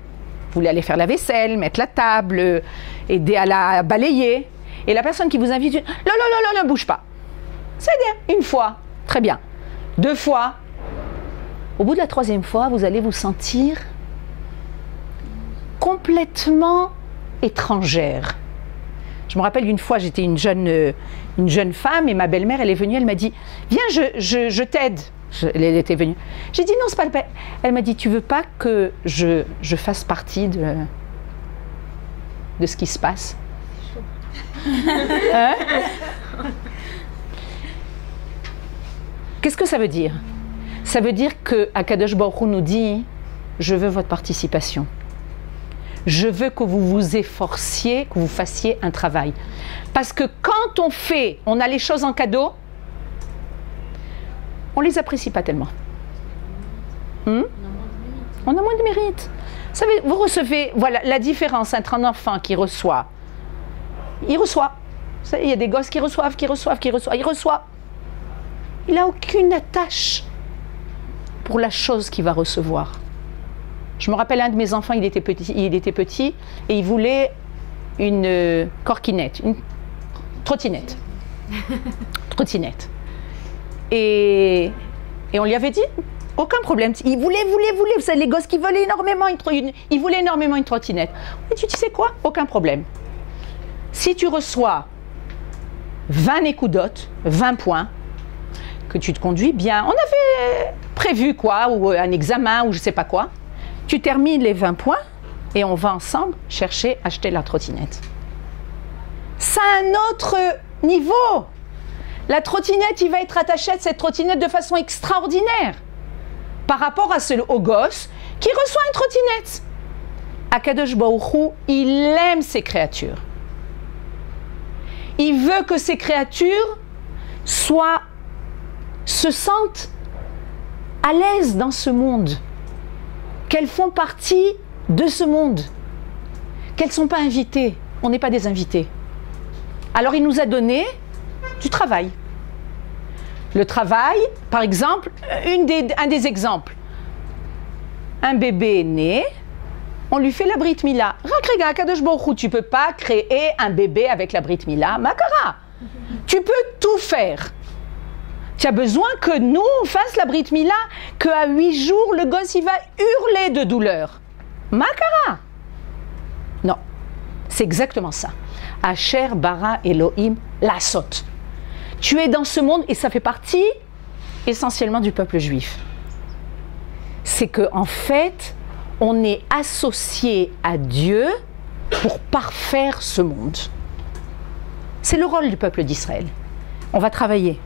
Vous voulez aller faire la vaisselle, mettre la table, aider à la balayer. Et la personne qui vous invite dit, non, ne bouge pas. C'est-à-dire, une fois, très bien. 2 fois. Au bout de la 3e fois, vous allez vous sentir complètement étrangère. Je me rappelle une fois, j'étais une jeune femme et ma belle-mère, elle est venue, elle m'a dit, viens, je t'aide. Elle était venue. J'ai dit, non, c'est pas le peine. Elle m'a dit, tu veux pas que je fasse partie de ce qui se passe? Hein? Qu'est-ce que ça veut dire? Ça veut dire que Akadosh Baruch Hu nous dit, je veux votre participation. Je veux que vous vous efforciez, que vous fassiez un travail. Parce que quand on a les choses en cadeau, on ne les apprécie pas tellement. On a moins de mérite. Vous savez, vous recevez, voilà la différence entre un enfant qui reçoit. Il reçoit. Vous savez, il y a des gosses qui reçoivent. Il reçoit. Il n'a aucune attache pour la chose qu'il va recevoir. Je me rappelle un de mes enfants, il était petit et il voulait une corkinette, une trottinette. Et on lui avait dit, aucun problème. Il voulait. Vous savez, les gosses qui veulent énormément ils voulaient énormément une trottinette. Et tu sais quoi? Aucun problème. Si tu reçois 20 nékudot, 20 points, que tu te conduis bien, on avait prévu quoi, ou un examen, ou je sais pas quoi. Tu termines les 20 points et on va ensemble acheter la trottinette. C'est un autre niveau. La trottinette, il va être attaché à cette trottinette de façon extraordinaire par rapport au gosse qui reçoit une trottinette. Akadosh Baruch Hu, il aime ses créatures. Il veut que ces créatures se sentent à l'aise dans ce monde, qu'elles font partie de ce monde, qu'elles ne sont pas invitées. On n'est pas des invités. Alors il nous a donné du travail. Le travail, par exemple, un des exemples. Un bébé est né, on lui fait la Brit Mila. Tu ne peux pas créer un bébé avec la Brit Mila. Makara. Tu peux tout faire. Tu as besoin que nous, on fasse la Brit Mila, qu'à 8 jours, le gosse, il va hurler de douleur. Makara. Non, c'est exactement ça. Asher bara Elohim lasot. Tu es dans ce monde et ça fait partie essentiellement du peuple juif. C'est qu'en fait, on est associé à Dieu pour parfaire ce monde. C'est le rôle du peuple d'Israël. On va travailler.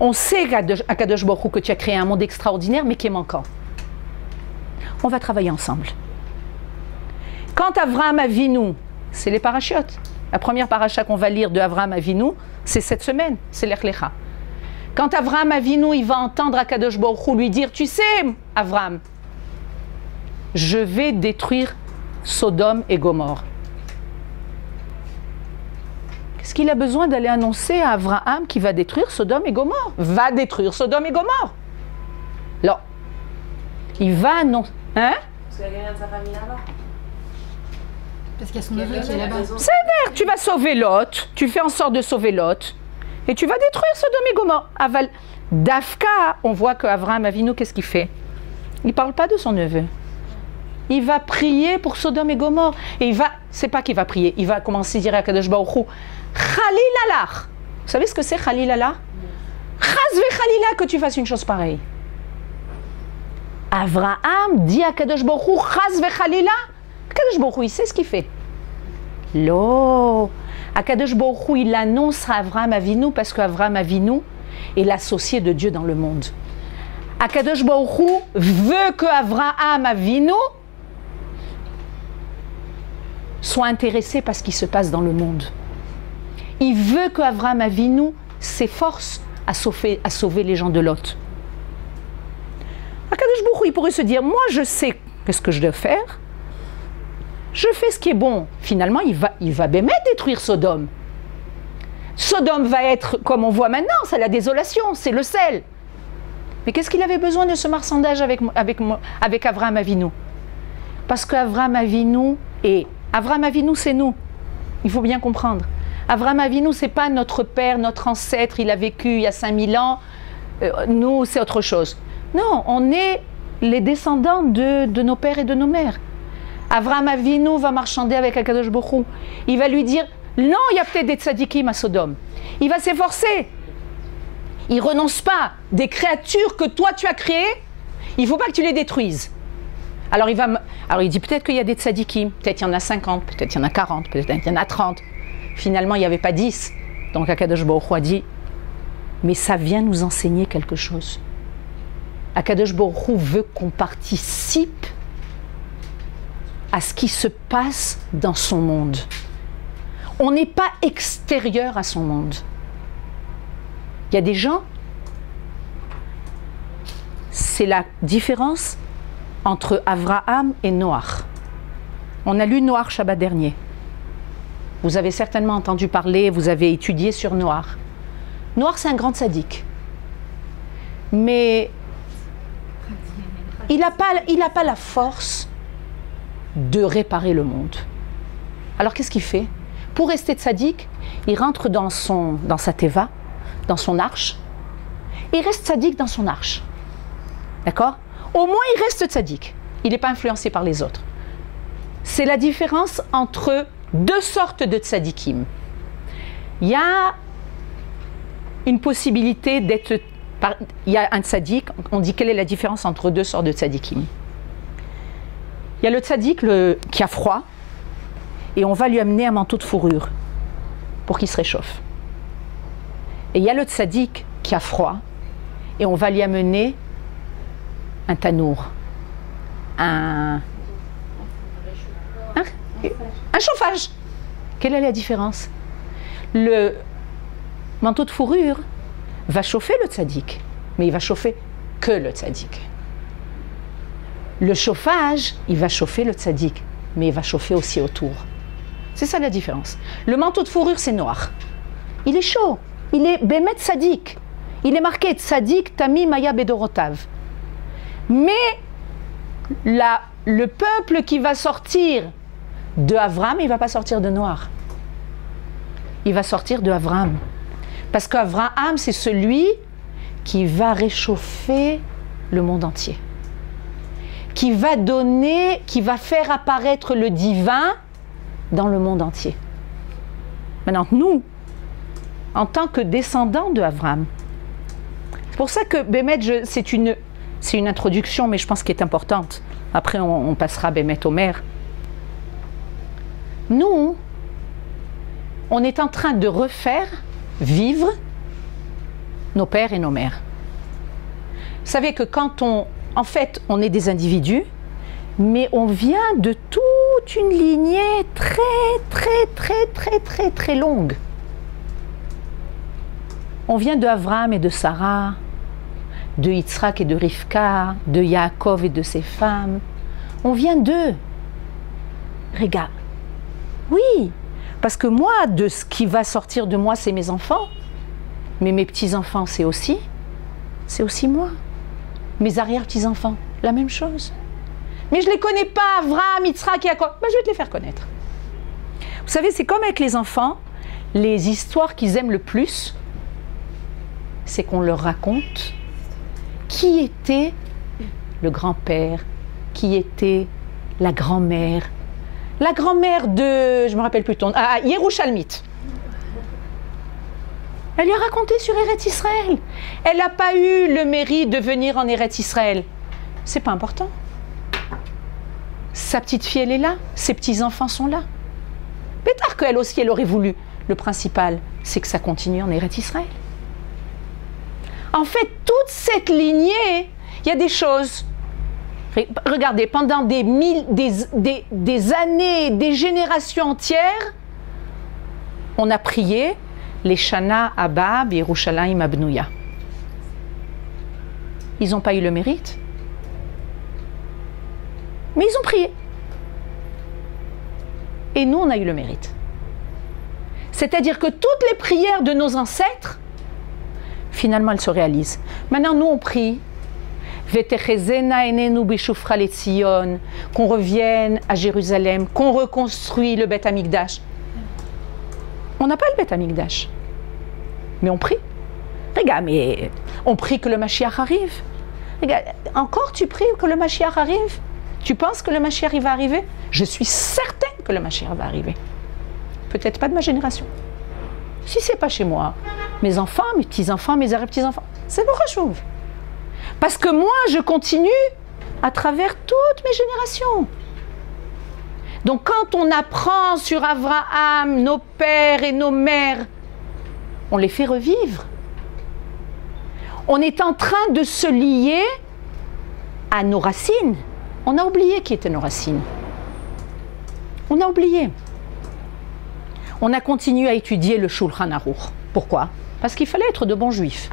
On sait à Kadosh Baruch Hu que tu as créé un monde extraordinaire mais qui est manquant. On va travailler ensemble. Quand Avraham Avinu, c'est les parachutes. La première paracha qu'on va lire de Avraham Avinu, c'est cette semaine, c'est l'Ech Lecha. Quand Avraham Avinu, il va entendre Akadosh Baruch Hu lui dire, tu sais, Avraham, je vais détruire Sodome et Gomorrhe. Qu'est-ce qu'il a besoin d'aller annoncer à Avraham qui va détruire Sodome et Gomorrhe? Va détruire Sodome et Gomorrhe. Non. Il va annoncer. Hein? Parce qu'il y a quelqu'un de sa famille là-bas. Parce qu'il y a son neveu qui est là-bas. C'est-à-dire, tu vas sauver Lot, tu fais en sorte de sauver Lot, et tu vas détruire Sodome et Gomorrhe. Dafka, on voit qu'Avraham Avinu, qu'est-ce qu'il fait? Il ne parle pas de son neveu. Il va prier pour Sodome et Gomorrhe. Et il va, c'est pas qu'il va prier, il va commencer à dire à Kadosh Baruch Hu, Khalil Allah. Vous savez ce que c'est Khalil Allah? Chas ve Khalila que tu fasses une chose pareille. Avraham dit à Kadosh Baruch Hu, Chas ve Khalila. Kadosh Baruch Hu, il sait ce qu'il fait. Lo, Akadosh Baruch Hu, il annonce à Avraham Avinu parce qu'Avraham Avinu est l'associé de Dieu dans le monde. Akadosh Baruch Hu veut que Avraham Avinu soit intéressé par ce qui se passe dans le monde. Il veut que Avraham Avinu s'efforce à sauver les gens de Lot. Akadosh Baruch Hu, il pourrait se dire, moi je sais qu'est-ce que je dois faire. Je fais ce qui est bon. Finalement, il va bien détruire Sodome. Sodome va être, comme on voit maintenant, c'est la désolation, c'est le sel. Mais qu'est-ce qu'il avait besoin de ce marchandage avec Avraham Avinu? Parce qu'Avraham Avinu, c'est nous. Il faut bien comprendre. Avraham Avinu, ce n'est pas notre père, notre ancêtre, il a vécu il y a 5000 ans. Nous, c'est autre chose. Non, on est les descendants de nos pères et de nos mères. Avraham Avinu va marchander avec Akadosh Baruch Hu. Il va lui dire, non, il y a peut-être des tzadikim à Sodome. Il va s'efforcer. Il ne renonce pas. Des créatures que toi tu as créées, il ne faut pas que tu les détruises. Alors il dit, peut-être qu'il y a des tzadikim, peut-être il y en a 50, peut-être il y en a 40, peut-être il y en a 30. Finalement, il n'y avait pas 10. Donc Akadosh Baruch Hu a dit, mais ça vient nous enseigner quelque chose. Akadosh Baruch Hu veut qu'on participe à ce qui se passe dans son monde. On n'est pas extérieur à son monde. Il y a des gens, c'est la différence entre Avraham et Noach. On a lu Noach Shabbat dernier. Vous avez certainement entendu parler, vous avez étudié sur Noach. Noach, c'est un grand sadique. Mais il n'a pas la force de réparer le monde. Alors qu'est-ce qu'il fait? Pour rester tzaddik, il rentre dans sa teva, dans son arche, et il reste tzaddik dans son arche. D'accord? Au moins il reste tzaddik. Il n'est pas influencé par les autres. C'est la différence entre deux sortes de tzaddikim. Il y a une possibilité d'être... Il y a un tzaddik, on dit quelle est la différence entre deux sortes de tzaddikim. Il y a le tzaddik qui a froid et on va lui amener un manteau de fourrure pour qu'il se réchauffe. Et il y a le tzaddik qui a froid et on va lui amener un tanour, un chauffage. Quelle est la différence? le manteau de fourrure va chauffer le tzaddik, mais il va chauffer que le tzaddik. Le chauffage, il va chauffer le tzaddik, mais il va chauffer aussi autour. C'est ça la différence. Le manteau de fourrure, c'est noir. Il est chaud. Il est Bémet Tzaddik. Il est marqué Tzaddik Tami Maya Bedorotav. Mais le peuple qui va sortir de Avram, il ne va pas sortir de noir. Il va sortir de Avram. Parce qu'Avraham, c'est celui qui va réchauffer le monde entier. Qui va donner, qui va faire apparaître le divin dans le monde entier. Maintenant, nous, en tant que descendants de Avram, c'est pour ça que Bémet, c'est une introduction, mais je pense qu'elle est importante. Après, on passera Bémet Omer. Nous, on est en train de refaire vivre nos pères et nos mères. Vous savez que quand en fait, on est des individus, mais on vient de toute une lignée très longue. On vient de Avram et de Sarah, de Yitzhak et de Rivka, de Yaakov et de ses femmes. On vient d'eux. Regarde. Oui, parce que moi, de ce qui va sortir de moi, c'est mes enfants. Mais mes petits-enfants, c'est aussi moi. Mes arrière-petits-enfants, la même chose. Mais je ne les connais pas, Avram, Yitzhak et Yaakov. Ben, je vais te les faire connaître. Vous savez, c'est comme avec les enfants, les histoires qu'ils aiment le plus, c'est qu'on leur raconte qui était le grand-père, qui était la grand-mère. La grand-mère de, je ne me rappelle plus ton, Yerushalmite. Elle lui a raconté sur Eretz Israël. Elle n'a pas eu le mérite de venir en Eretz Israël. C'est pas important. Sa petite fille, elle est là. Ses petits-enfants sont là. Peut-être qu'elle aussi, elle aurait voulu. Le principal, c'est que ça continue en Eretz Israël. En fait, toute cette lignée, il y a des choses. Regardez, pendant des années, des générations entières, on a prié les Shana Abba Yerushalayim Abnouya. Ils n'ont pas eu le mérite, mais ils ont prié. Et nous, on a eu le mérite. C'est-à-dire que toutes les prières de nos ancêtres, finalement, elles se réalisent. Maintenant, nous, on prie. Qu'on revienne à Jérusalem, qu'on reconstruit le Beth Amikdash. On n'a pas le Beth Amikdash, mais on prie. Regarde, mais on prie que le Mashiach arrive. Regarde, encore tu pries que le Mashiach arrive? Tu penses que le Mashiach va arriver? Je suis certaine que le Mashiach va arriver. Peut-être pas de ma génération. Si c'est pas chez moi, mes enfants, mes petits-enfants, mes arrière-petits-enfants, c'est pas chose. Parce que moi, je continue à travers toutes mes générations. Donc quand on apprend sur Abraham, nos pères et nos mères, on les fait revivre. On est en train de se lier à nos racines. On a oublié qui étaient nos racines. On a oublié. On a continué à étudier le Shulchan Aruch. Pourquoi? Parce qu'il fallait être de bons juifs.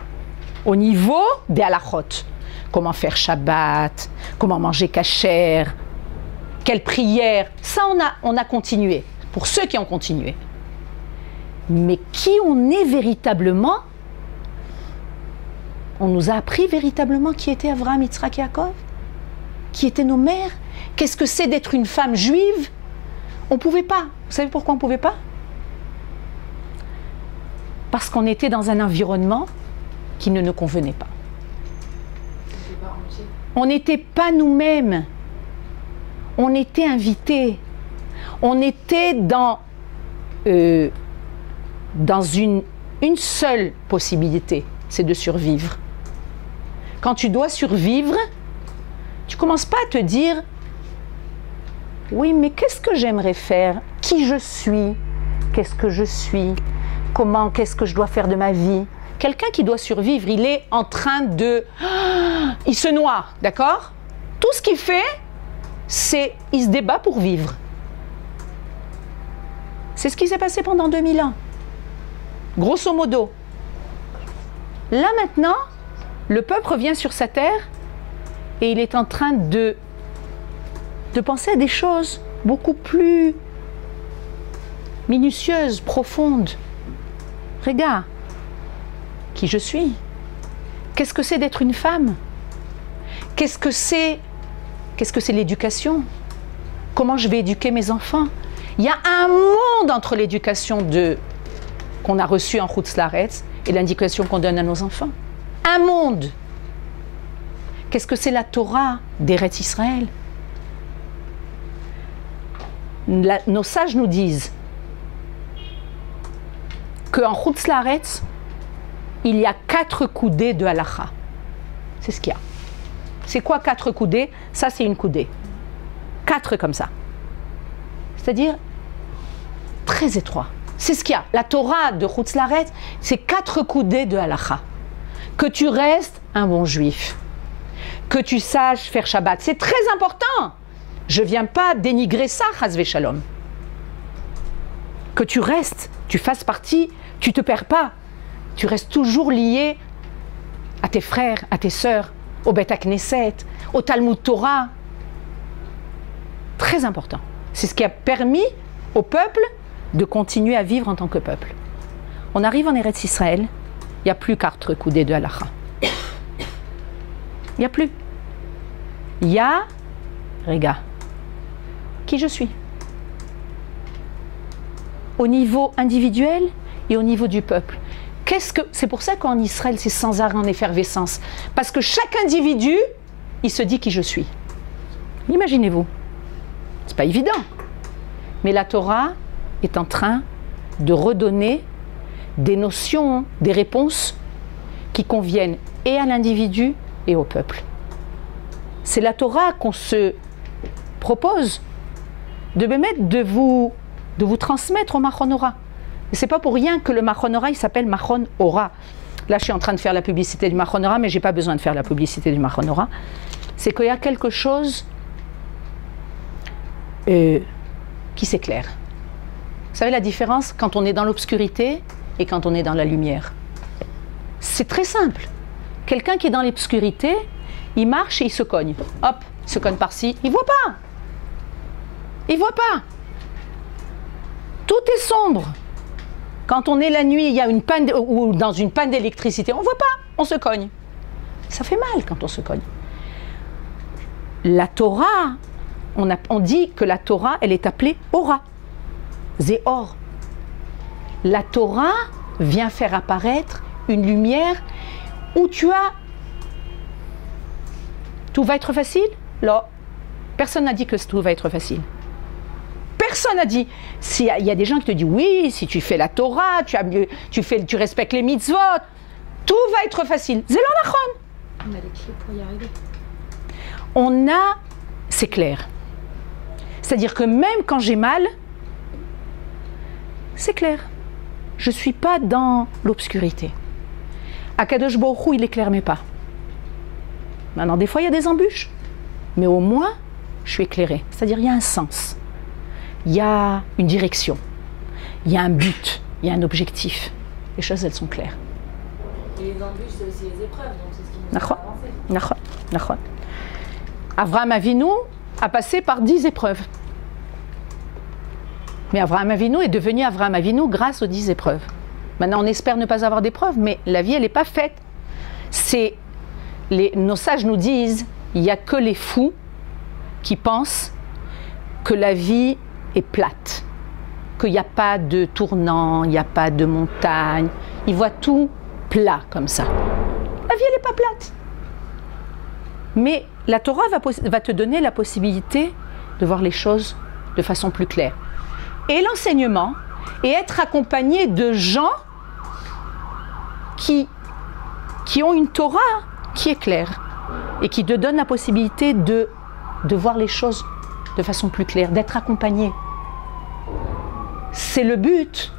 Au niveau des halachot. Comment faire Shabbat, comment manger kasher, quelle prière. Ça, on a continué. Pour ceux qui ont continué. Mais qui on est véritablement? On nous a appris véritablement qui était Avraham, Yitzhak et Yaakov? Qui étaient nos mères? Qu'est-ce que c'est d'être une femme juive? On ne pouvait pas. Vous savez pourquoi on ne pouvait pas? Parce qu'on était dans un environnement qui ne nous convenait pas. On n'était pas nous-mêmes. On était invités. On était dans une seule possibilité, c'est de survivre. Quand tu dois survivre, tu ne commences pas à te dire « Oui, mais qu'est-ce que j'aimerais faire? Qui je suis? Qu'est-ce que je suis? Comment? Qu'est-ce que je dois faire de ma vie ?» Quelqu'un qui doit survivre, il est en train de... Il se noie, d'accord? Tout ce qu'il fait, c'est... Il se débat pour vivre. C'est ce qui s'est passé pendant 2000 ans. grosso modo. Là maintenant, le peuple revient sur sa terre et il est en train de penser à des choses beaucoup plus minutieuses, profondes. Regarde, qui je suis? Qu'est-ce que c'est d'être une femme? Qu'est-ce que c'est l'éducation? Comment je vais éduquer mes enfants? Il y a un monde entre l'éducation qu'on a reçue en Chutz La'aretz et l'éducation qu'on donne à nos enfants. Un monde. Qu'est-ce que c'est la Torah d'Eretz Israël? Nos sages nous disent qu'en Chutz La'aretz, il y a 4 coudées de halacha. C'est ce qu'il y a. C'est quoi 4 coudées? Ça, c'est une coudée. 4 comme ça. C'est-à-dire très étroit. C'est ce qu'il y a. La Torah de Chutz La'aretz, c'est 4 coudées de halacha. Que tu restes un bon juif. Que tu saches faire Shabbat. C'est très important. Je ne viens pas dénigrer ça, chas v'shalom. Que tu restes, tu fasses partie, tu ne te perds pas. Tu restes toujours lié à tes frères, à tes sœurs, au Beth Knesset, au Talmud Torah. Très important. C'est ce qui a permis au peuple de continuer à vivre en tant que peuple. On arrive en Eretz Israël, il n'y a plus 4 coudées de halacha. Il n'y a plus. Il y a, regarde, qui je suis. Au niveau individuel et au niveau du peuple. C'est pour ça qu'en Israël, c'est sans arrêt en effervescence. Parce que chaque individu, il se dit qui je suis. Imaginez-vous. C'est pas évident. Mais la Torah est en train de redonner des notions, des réponses qui conviennent et à l'individu et au peuple. C'est la Torah qu'on se propose de vous transmettre au Machon Ora. Et c'est pas pour rien que le Machon Ora, il s'appelle Machon Ora. Là, je suis en train de faire la publicité du Machon Ora, mais j'ai pas besoin de faire la publicité du Machon Ora. C'est qu'il y a quelque chose qui s'éclaire. Vous savez la différence quand on est dans l'obscurité et quand on est dans la lumière? C'est très simple. Quelqu'un qui est dans l'obscurité, il marche et il se cogne. Hop, il se cogne par-ci. Il ne voit pas. Il ne voit pas. Tout est sombre. Quand on est la nuit, il y a une panne ou dans une panne d'électricité, on ne voit pas, on se cogne. Ça fait mal quand on se cogne. La Torah, on dit que la Torah, elle est appelée Ora. Zéor. La Torah vient faire apparaître une lumière où tu as... Tout va être facile? Là, personne n'a dit que tout va être facile. Personne n'a dit. Il y a des gens qui te disent oui, si tu fais la Torah, tu respectes les mitzvot, tout va être facile. C'est l'anachon. On a les clés pour y arriver. C'est clair. C'est-à-dire que même quand j'ai mal, c'est clair. Je ne suis pas dans l'obscurité. Akadosh Baruch Hu, il éclaire mes pas. Maintenant, des fois, il y a des embûches. Mais au moins, je suis éclairée. C'est-à-dire, il y a un sens. Il y a une direction. Il y a un but. Il y a un objectif. Les choses, elles sont claires. Et les embûches, c'est aussi les épreuves. Donc, c'est ce qui nous fait avancer. Nachon. Avraham Avinu a passé par 10 épreuves. Mais Avraham Avinu est devenu Avraham Avinu grâce aux 10 épreuves. Maintenant, on espère ne pas avoir d'épreuves, mais la vie, elle n'est pas faite. Nos sages nous disent, il n'y a que les fous qui pensent que la vie est plate, qu'il n'y a pas de tournant, il n'y a pas de montagne. Ils voient tout plat comme ça. La vie, elle n'est pas plate. Mais la Torah va te donner la possibilité de voir les choses de façon plus claire. Et l'enseignement, et être accompagné de gens qui ont une Torah qui est claire et qui te donne la possibilité de voir les choses de façon plus claire, d'être accompagné. C'est le but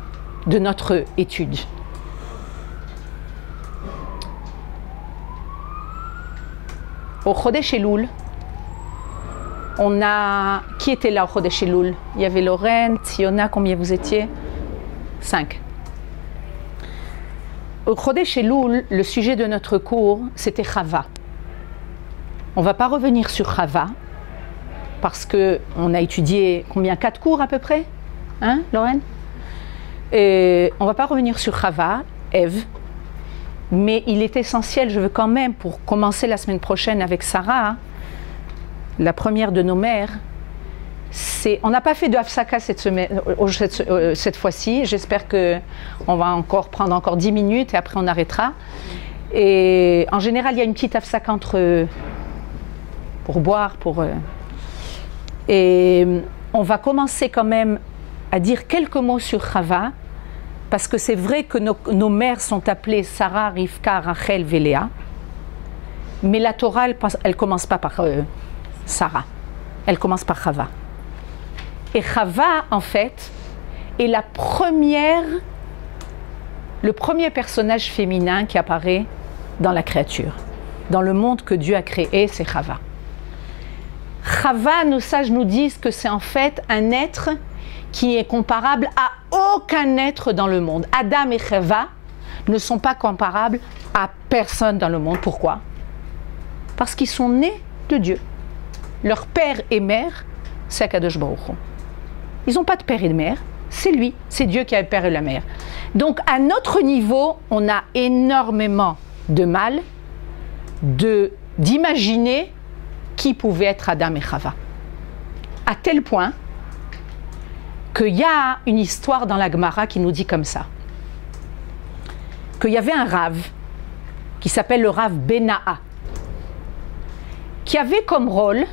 de notre étude. Au Chodesh Elul, qui était là au Chodesh Elul? Il y avait Lorraine, Tiona, combien vous étiez? 5. Au Chodesh Elul, le sujet de notre cours, c'était Chava. On ne va pas revenir sur Chava, parce qu'on a étudié combien? 4 cours à peu près? Hein, Lorraine? Et on ne va pas revenir sur Chava, Ève, mais il est essentiel, je veux quand même, pour commencer la semaine prochaine avec Sarah, la première de nos mères, on n'a pas fait de Hafsaka cette fois-ci, j'espère qu'on va prendre encore 10 minutes et après on arrêtera. Et en général, il y a une petite Hafsaka pour boire, et on va commencer quand même à dire quelques mots sur Chava, parce que c'est vrai que nos mères sont appelées Sarah, Rivka, Rachel, Léa, mais la Torah, elle ne commence pas par Sarah, elle commence par Chava. Et Chava, en fait, est le premier personnage féminin qui apparaît dans la créature. Dans le monde que Dieu a créé, c'est Chava. Chava, nos sages nous disent que c'est en fait un être qui est comparable à aucun être dans le monde. Adam et Chava ne sont pas comparables à personne dans le monde. Pourquoi? Parce qu'ils sont nés de Dieu. Leur père et mère, c'est Akadosh Baruch Hu. Ils n'ont pas de père et de mère, c'est lui, c'est Dieu qui a le père et la mère. Donc à notre niveau, on a énormément de mal d'imaginer qui pouvait être Adam et Chava. À tel point qu'il y a une histoire dans la Gemara qui nous dit comme ça. Qu'il y avait un Rav qui s'appelle le Rav Bena'a, qui avait comme rôle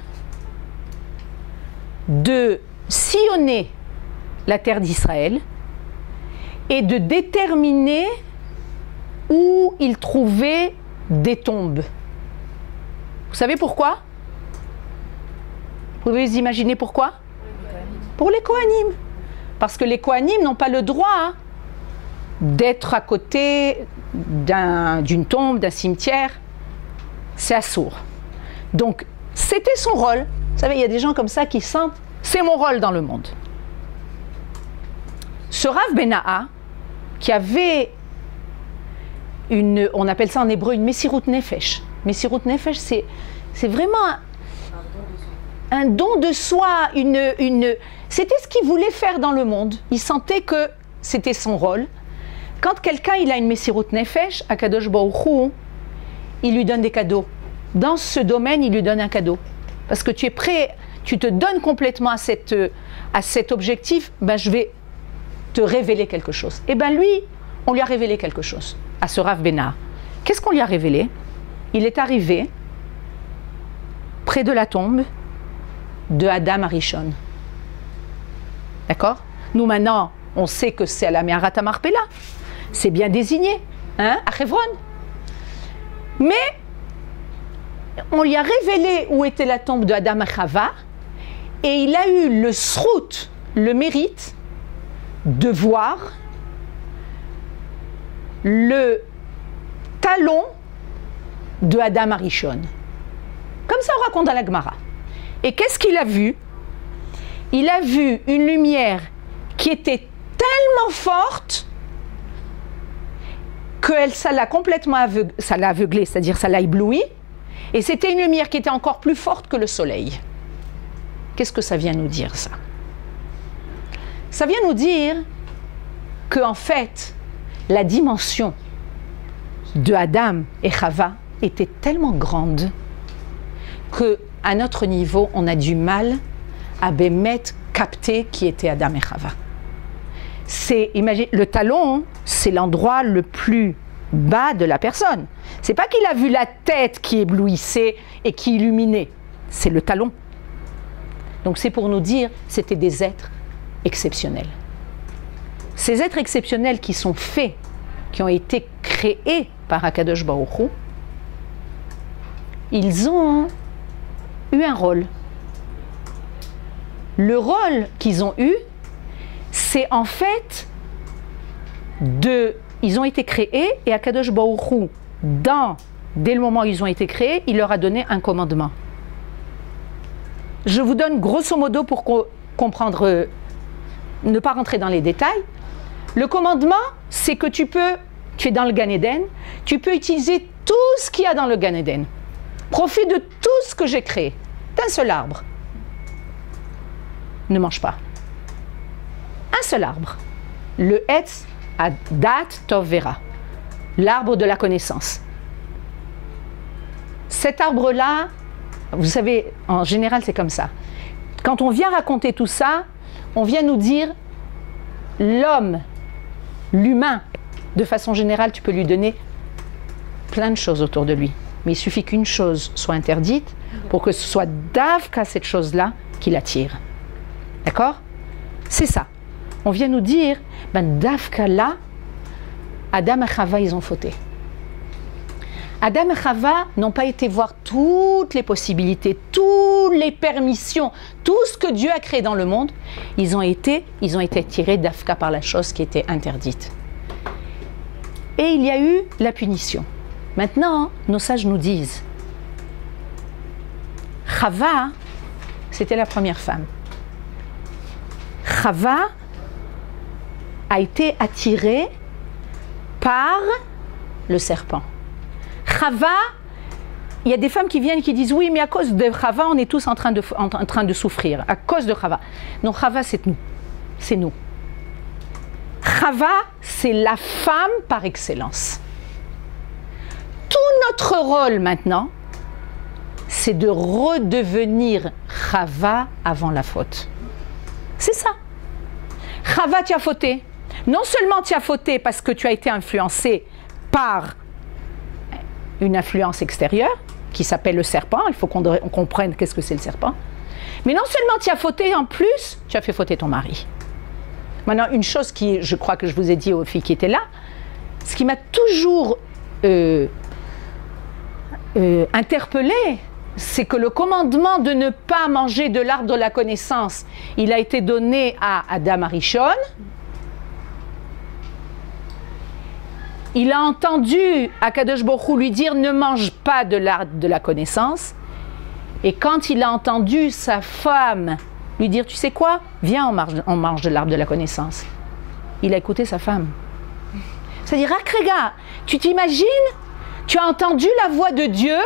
de sillonner la terre d'Israël et de déterminer où il trouvait des tombes. Vous savez pourquoi? Vous pouvez vous imaginer pourquoi? Pour les Kohanim. Parce que les Kohanim n'ont pas le droit d'être à côté d'une tombe, d'un cimetière. C'est assourd. Donc, c'était son rôle. Vous savez, il y a des gens comme ça qui sentent, c'est mon rôle dans le monde. Ce Rav Bena'a, qui avait on appelle ça en hébreu une Messirut Nefesh. Messirut Nefesh, c'est vraiment un don de soi, c'était ce qu'il voulait faire dans le monde. Il sentait que c'était son rôle. Quand quelqu'un il a une Messirut Nefesh, Akadosh Baruch Hu, il lui donne des cadeaux. Dans ce domaine, il lui donne un cadeau. Parce que tu es prêt, tu te donnes complètement à cet objectif, ben je vais te révéler quelque chose. Et bien lui, on lui a révélé quelque chose, à ce Rav Bena'a. Qu'est-ce qu'on lui a révélé? Il est arrivé près de la tombe de Adam Arishon. D'accord? Nous maintenant, on sait que c'est à la Me'arat HaMarpela. C'est bien désigné, hein, à Hebron. Mais on lui a révélé où était la tombe de Adam et Chava, et il a eu le srout, le mérite, de voir le talon de Adam Arishon. Comme ça on raconte dans la Gemara. Et qu'est-ce qu'il a vu? Il a vu une lumière qui était tellement forte que ça l'a complètement aveuglé, c'est-à-dire ça l'a ébloui, et c'était une lumière qui était encore plus forte que le soleil. Qu'est-ce que ça vient nous dire, ça? Ça vient nous dire qu'en fait, la dimension de Adam et Chava était tellement grande qu'à notre niveau, on a du mal à capter qui était Adam et Chava. Imagine, le talon, c'est l'endroit le plus bas de la personne. C'est pas qu'il a vu la tête qui éblouissait et qui illuminait, c'est le talon. Donc c'est pour nous dire, c'était des êtres exceptionnels. Ces êtres exceptionnels qui sont faits, qui ont été créés par Akadosh Baruch Hu, ils ont eu un rôle. Le rôle qu'ils ont eu, c'est en fait ils ont été créés et Akadosh Baruch Hu, dès le moment où ils ont été créés, il leur a donné un commandement. Je vous donne grosso modo pour comprendre, ne pas rentrer dans les détails. Le commandement, c'est que tu peux tu es dans le Gan Eden, tu peux utiliser tout ce qu'il y a dans le Gan Eden. Profite de tout ce que j'ai créé, d'un seul arbre. Ne mange pas. Un seul arbre. Le Etz Adat Tov Vera. L'arbre de la connaissance. Cet arbre-là, vous savez, en général, c'est comme ça. Quand on vient raconter tout ça, on vient nous dire l'homme, l'humain, de façon générale, tu peux lui donner plein de choses autour de lui. Mais il suffit qu'une chose soit interdite pour que ce soit d'Avka cette chose-là qui l'attire. D'accord? C'est ça. On vient nous dire, d'Avka là, Adam et Chava, ils ont fauté. Adam et Chava n'ont pas été voir toutes les possibilités, toutes les permissions, tout ce que Dieu a créé dans le monde. Ils ont été attirés d'Afka par la chose qui était interdite. Et il y a eu la punition. Maintenant, nos sages nous disent, Chava, c'était la première femme. Chava a été attirée par le serpent. Chava, il y a des femmes qui viennent et qui disent oui, mais à cause de Chava, on est tous en train de souffrir. À cause de Chava. Non, Chava, c'est nous. C'est nous. Chava, c'est la femme par excellence. Tout notre rôle maintenant, c'est de redevenir Chava avant la faute. C'est ça. Chava, tu as fauté. Non seulement tu as fauté parce que tu as été influencé par une influence extérieure qui s'appelle le serpent, il faut qu'on comprenne qu'est-ce que c'est le serpent, mais non seulement tu as fauté, en plus, tu as fait fauter ton mari. Maintenant, une chose qui, je crois que je vous ai dit aux filles qui étaient là, ce qui m'a toujours interpellée, c'est que le commandement de ne pas manger de l'arbre de la connaissance, il a été donné à Adam Arishon. Il a entendu Akadosh Baruch Hu lui dire ne mange pas de l'arbre de la connaissance. Et quand il a entendu sa femme lui dire tu sais quoi, viens on mange de l'arbre de la connaissance, il a écouté sa femme. C'est-à-dire, Akrega, tu t'imagines, tu as entendu la voix de Dieu,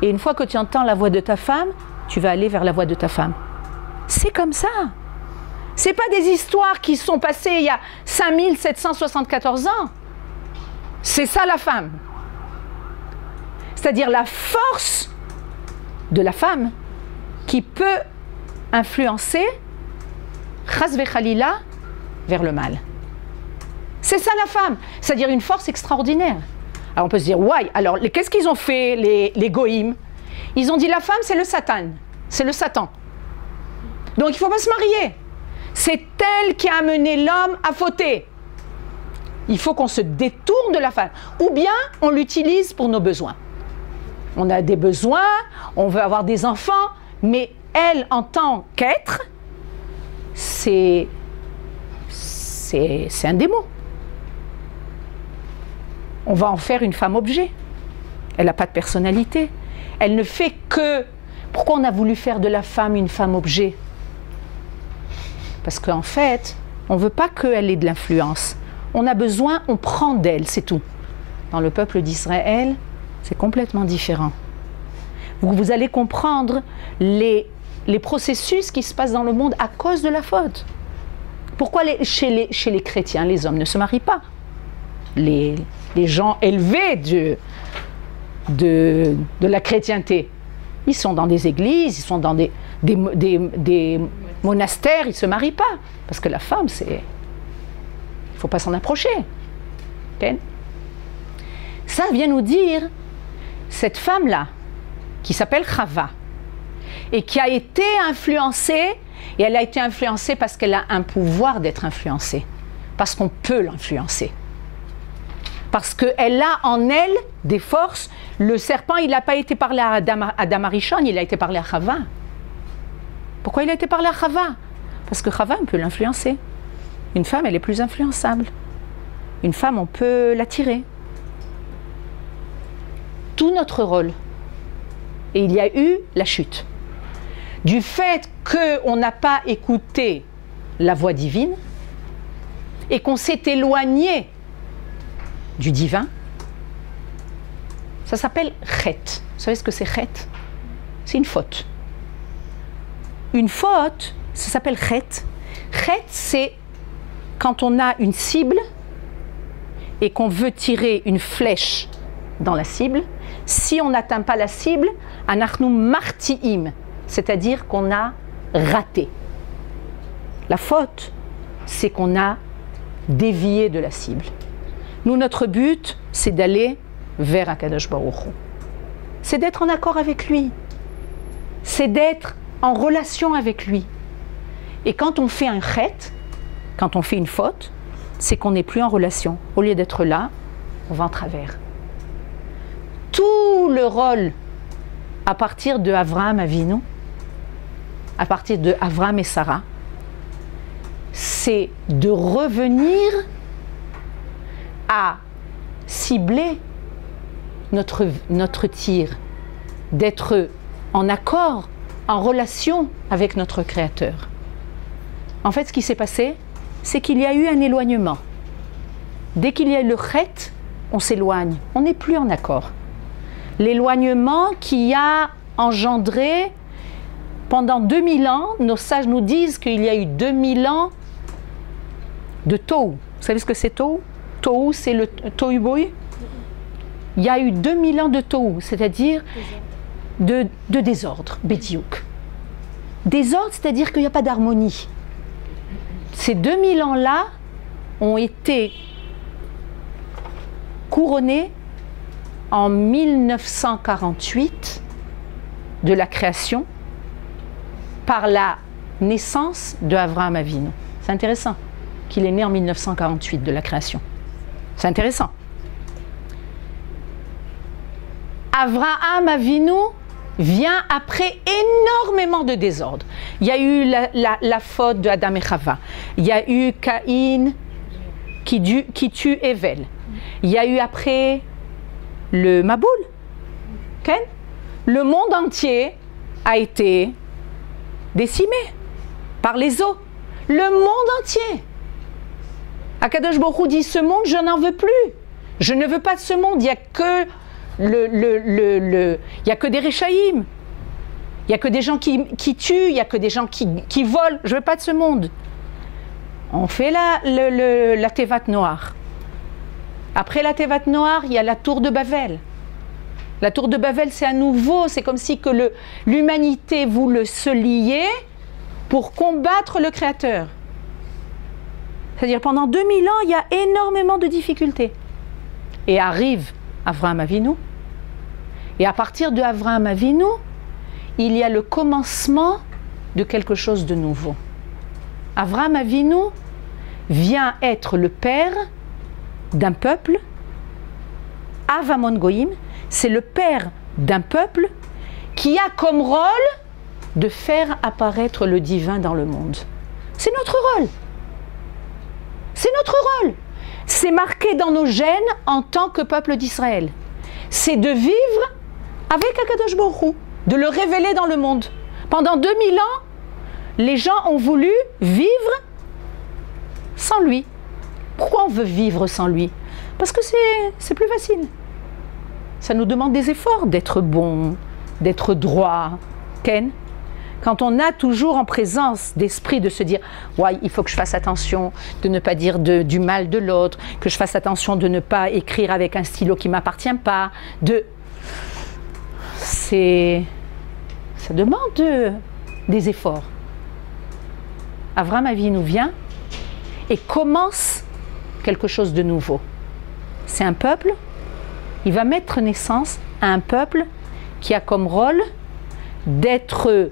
et une fois que tu entends la voix de ta femme, tu vas aller vers la voix de ta femme. C'est comme ça. Ce n'est pas des histoires qui sont passées il y a 5774 ans. C'est ça la femme. C'est-à-dire la force de la femme qui peut influencer Chas v'Chalila vers le mal. C'est ça la femme. C'est-à-dire une force extraordinaire. Alors on peut se dire, ouais, alors qu'est-ce qu'ils ont fait les goïms? Ils ont dit la femme c'est le Satan. C'est le Satan. Donc il ne faut pas se marier. C'est elle qui a amené l'homme à fauter. Il faut qu'on se détourne de la femme. Ou bien, on l'utilise pour nos besoins. On a des besoins, on veut avoir des enfants, mais elle, en tant qu'être, c'est un démon. On va en faire une femme objet. Elle n'a pas de personnalité. Elle ne fait que... Pourquoi on a voulu faire de la femme une femme objet? Parce qu'en fait, on ne veut pas qu'elle ait de l'influence. On a besoin, on prend d'elle, c'est tout. Dans le peuple d'Israël, c'est complètement différent. Vous allez comprendre les processus qui se passent dans le monde à cause de la faute. Pourquoi chez les chrétiens, les hommes ne se marient pas? Les gens élevés de la chrétienté, ils sont dans des églises, ils sont dans des monastères, ils ne se marient pas. Parce que la femme, il ne faut pas s'en approcher. Okay? Ça vient nous dire, cette femme-là, qui s'appelle Chava, et qui a été influencée, et elle a été influencée parce qu'elle a un pouvoir d'être influencée. Parce qu'on peut l'influencer. Parce qu'elle a en elle des forces. Le serpent, il n'a pas été parlé à Adam Arishon, il a été parlé à Chava. Pourquoi il a été parlé à Chava? Parce que Chava, on peut l'influencer. Une femme, elle est plus influençable. Une femme, on peut l'attirer. Tout notre rôle. Et il y a eu la chute. Du fait qu'on n'a pas écouté la voix divine et qu'on s'est éloigné du divin. Ça s'appelle chet. Vous savez ce que c'est chet? C'est une faute. Une faute, ça s'appelle chet. Chet, c'est quand on a une cible et qu'on veut tirer une flèche dans la cible. Si on n'atteint pas la cible, anachnu marti'im, c'est-à-dire qu'on a raté. La faute, c'est qu'on a dévié de la cible. Nous, notre but, c'est d'aller vers Akadosh Baruch Hu. C'est d'être en accord avec lui. C'est d'être en relation avec lui. Et quand on fait un chet, quand on fait une faute, c'est qu'on n'est plus en relation. Au lieu d'être là, on va en travers. Tout le rôle, à partir de Avraham Avinu, à partir de Avraham et Sarah, c'est de revenir à cibler notre tir, d'être en accord, en relation avec notre Créateur. En fait, ce qui s'est passé, c'est qu'il y a eu un éloignement. Dès qu'il y a eu le chet, on s'éloigne, on n'est plus en accord. L'éloignement qui a engendré, pendant 2000 ans, nos sages nous disent qu'il y a eu 2000 ans de tohu. Vous savez ce que c'est tohu? Tohu, c'est le tohu bohu. Il y a eu 2000 ans de tohu, c'est-à-dire de désordre, bédiouk. Désordre, c'est-à-dire qu'il n'y a pas d'harmonie. Ces 2000 ans-là ont été couronnés en 1948 de la création par la naissance de Avraham Avinu. C'est intéressant qu'il est né en 1948 de la création. C'est intéressant. Avraham Avinu vient après énormément de désordre. Il y a eu la faute de Adam et Chava. Il y a eu Caïn qui tue Evel. Il y a eu après le Maboul. Okay? Le monde entier a été décimé par les eaux. Le monde entier. Akadosh Baruch Hu dit, ce monde, je n'en veux plus. Je ne veux pas de ce monde. Il n'y a que il y a que des Réchaïm. Il n'y a que des gens qui tuent. Il n'y a que des gens qui volent. Je ne veux pas de ce monde. On fait la Tevat Noir. Après la Tevat Noir, il y a la tour de Babel. La tour de Babel, c'est à nouveau, c'est comme si que l'humanité voulait se lier pour combattre le Créateur. C'est-à-dire pendant 2000 ans, il y a énormément de difficultés. Et arrive Avraham Avinu. Et à partir de Avraham Avinu, il y a le commencement de quelque chose de nouveau. Avraham Avinu vient être le père d'un peuple. Avamon Goïm, c'est le père d'un peuple qui a comme rôle de faire apparaître le divin dans le monde. C'est notre rôle. C'est notre rôle. C'est marqué dans nos gènes en tant que peuple d'Israël. C'est de vivre avec Akadosh Baruch Hu, de le révéler dans le monde. Pendant 2000 ans, les gens ont voulu vivre sans lui. Pourquoi on veut vivre sans lui? Parce que c'est plus facile. Ça nous demande des efforts d'être bon, d'être droit. Ken? Quand on a toujours en présence d'esprit de se dire « ouais, il faut que je fasse attention de ne pas dire du mal de l'autre, que je fasse attention de ne pas écrire avec un stylo qui ne m'appartient pas. » Ça demande des efforts. Avraham Avinu vient et commence quelque chose de nouveau. C'est un peuple, il va mettre naissance à un peuple qui a comme rôle d'être,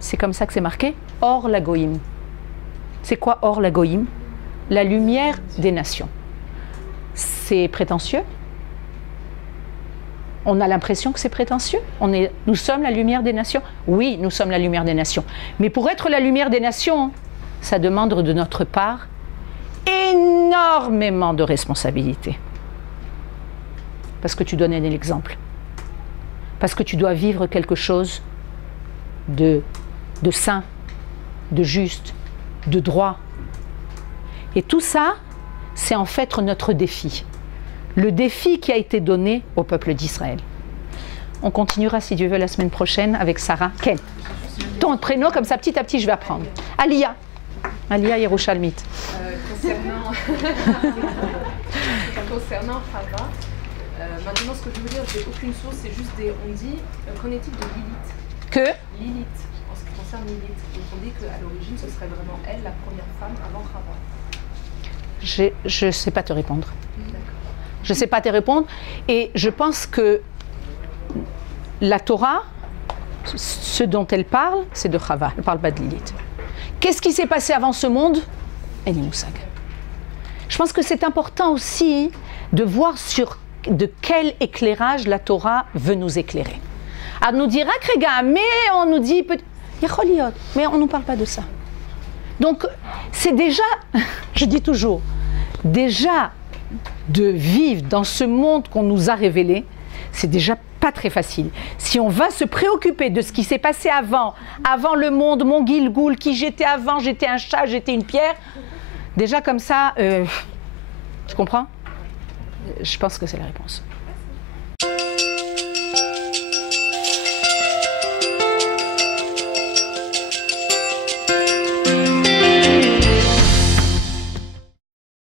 c'est comme ça que c'est marqué, Or la Goïm. C'est quoi Or la Goïm? La lumière des nations. C'est prétentieux? On a l'impression que c'est prétentieux? Nous sommes la lumière des nations? Oui, nous sommes la lumière des nations. Mais pour être la lumière des nations, ça demande de notre part énormément de responsabilités. Parce que tu dois donner l'exemple. Parce que tu dois vivre quelque chose de saint, de juste, de droit. Et tout ça, c'est en fait notre défi. le défi qui a été donné au peuple d'Israël. On continuera, si Dieu veut, la semaine prochaine avec Sarah. Ken, ton prénom, comme ça, petit à petit, je vais apprendre. Alia. Alia Yerushalmite. Concernant Chava, maintenant ce que je veux dire, j'ai aucune source, c'est juste des... On dit, qu'en est-il de Lilith? Que Lilith, en ce qui concerne Lilith. Donc on dit qu'à l'origine, ce serait vraiment elle, la première femme avant Chava. je ne sais pas te répondre. Je ne sais pas te répondre. Et je pense que la Torah, ce dont elle parle, c'est de Chava. Elle ne parle pas de Lilith. Qu'est-ce qui s'est passé avant ce monde? Elle est moussag. Je pense que c'est important aussi de voir sur de quel éclairage la Torah veut nous éclairer. Elle nous dira que mais on nous dit mais on ne nous parle pas de ça. Donc c'est déjà, je dis toujours, déjà de vivre dans ce monde qu'on nous a révélé, c'est déjà pas très facile. Si on va se préoccuper de ce qui s'est passé avant le monde, mon Gilgoul, qui j'étais avant, j'étais un chat, j'étais une pierre, déjà comme ça, tu comprends? Je pense que c'est la réponse.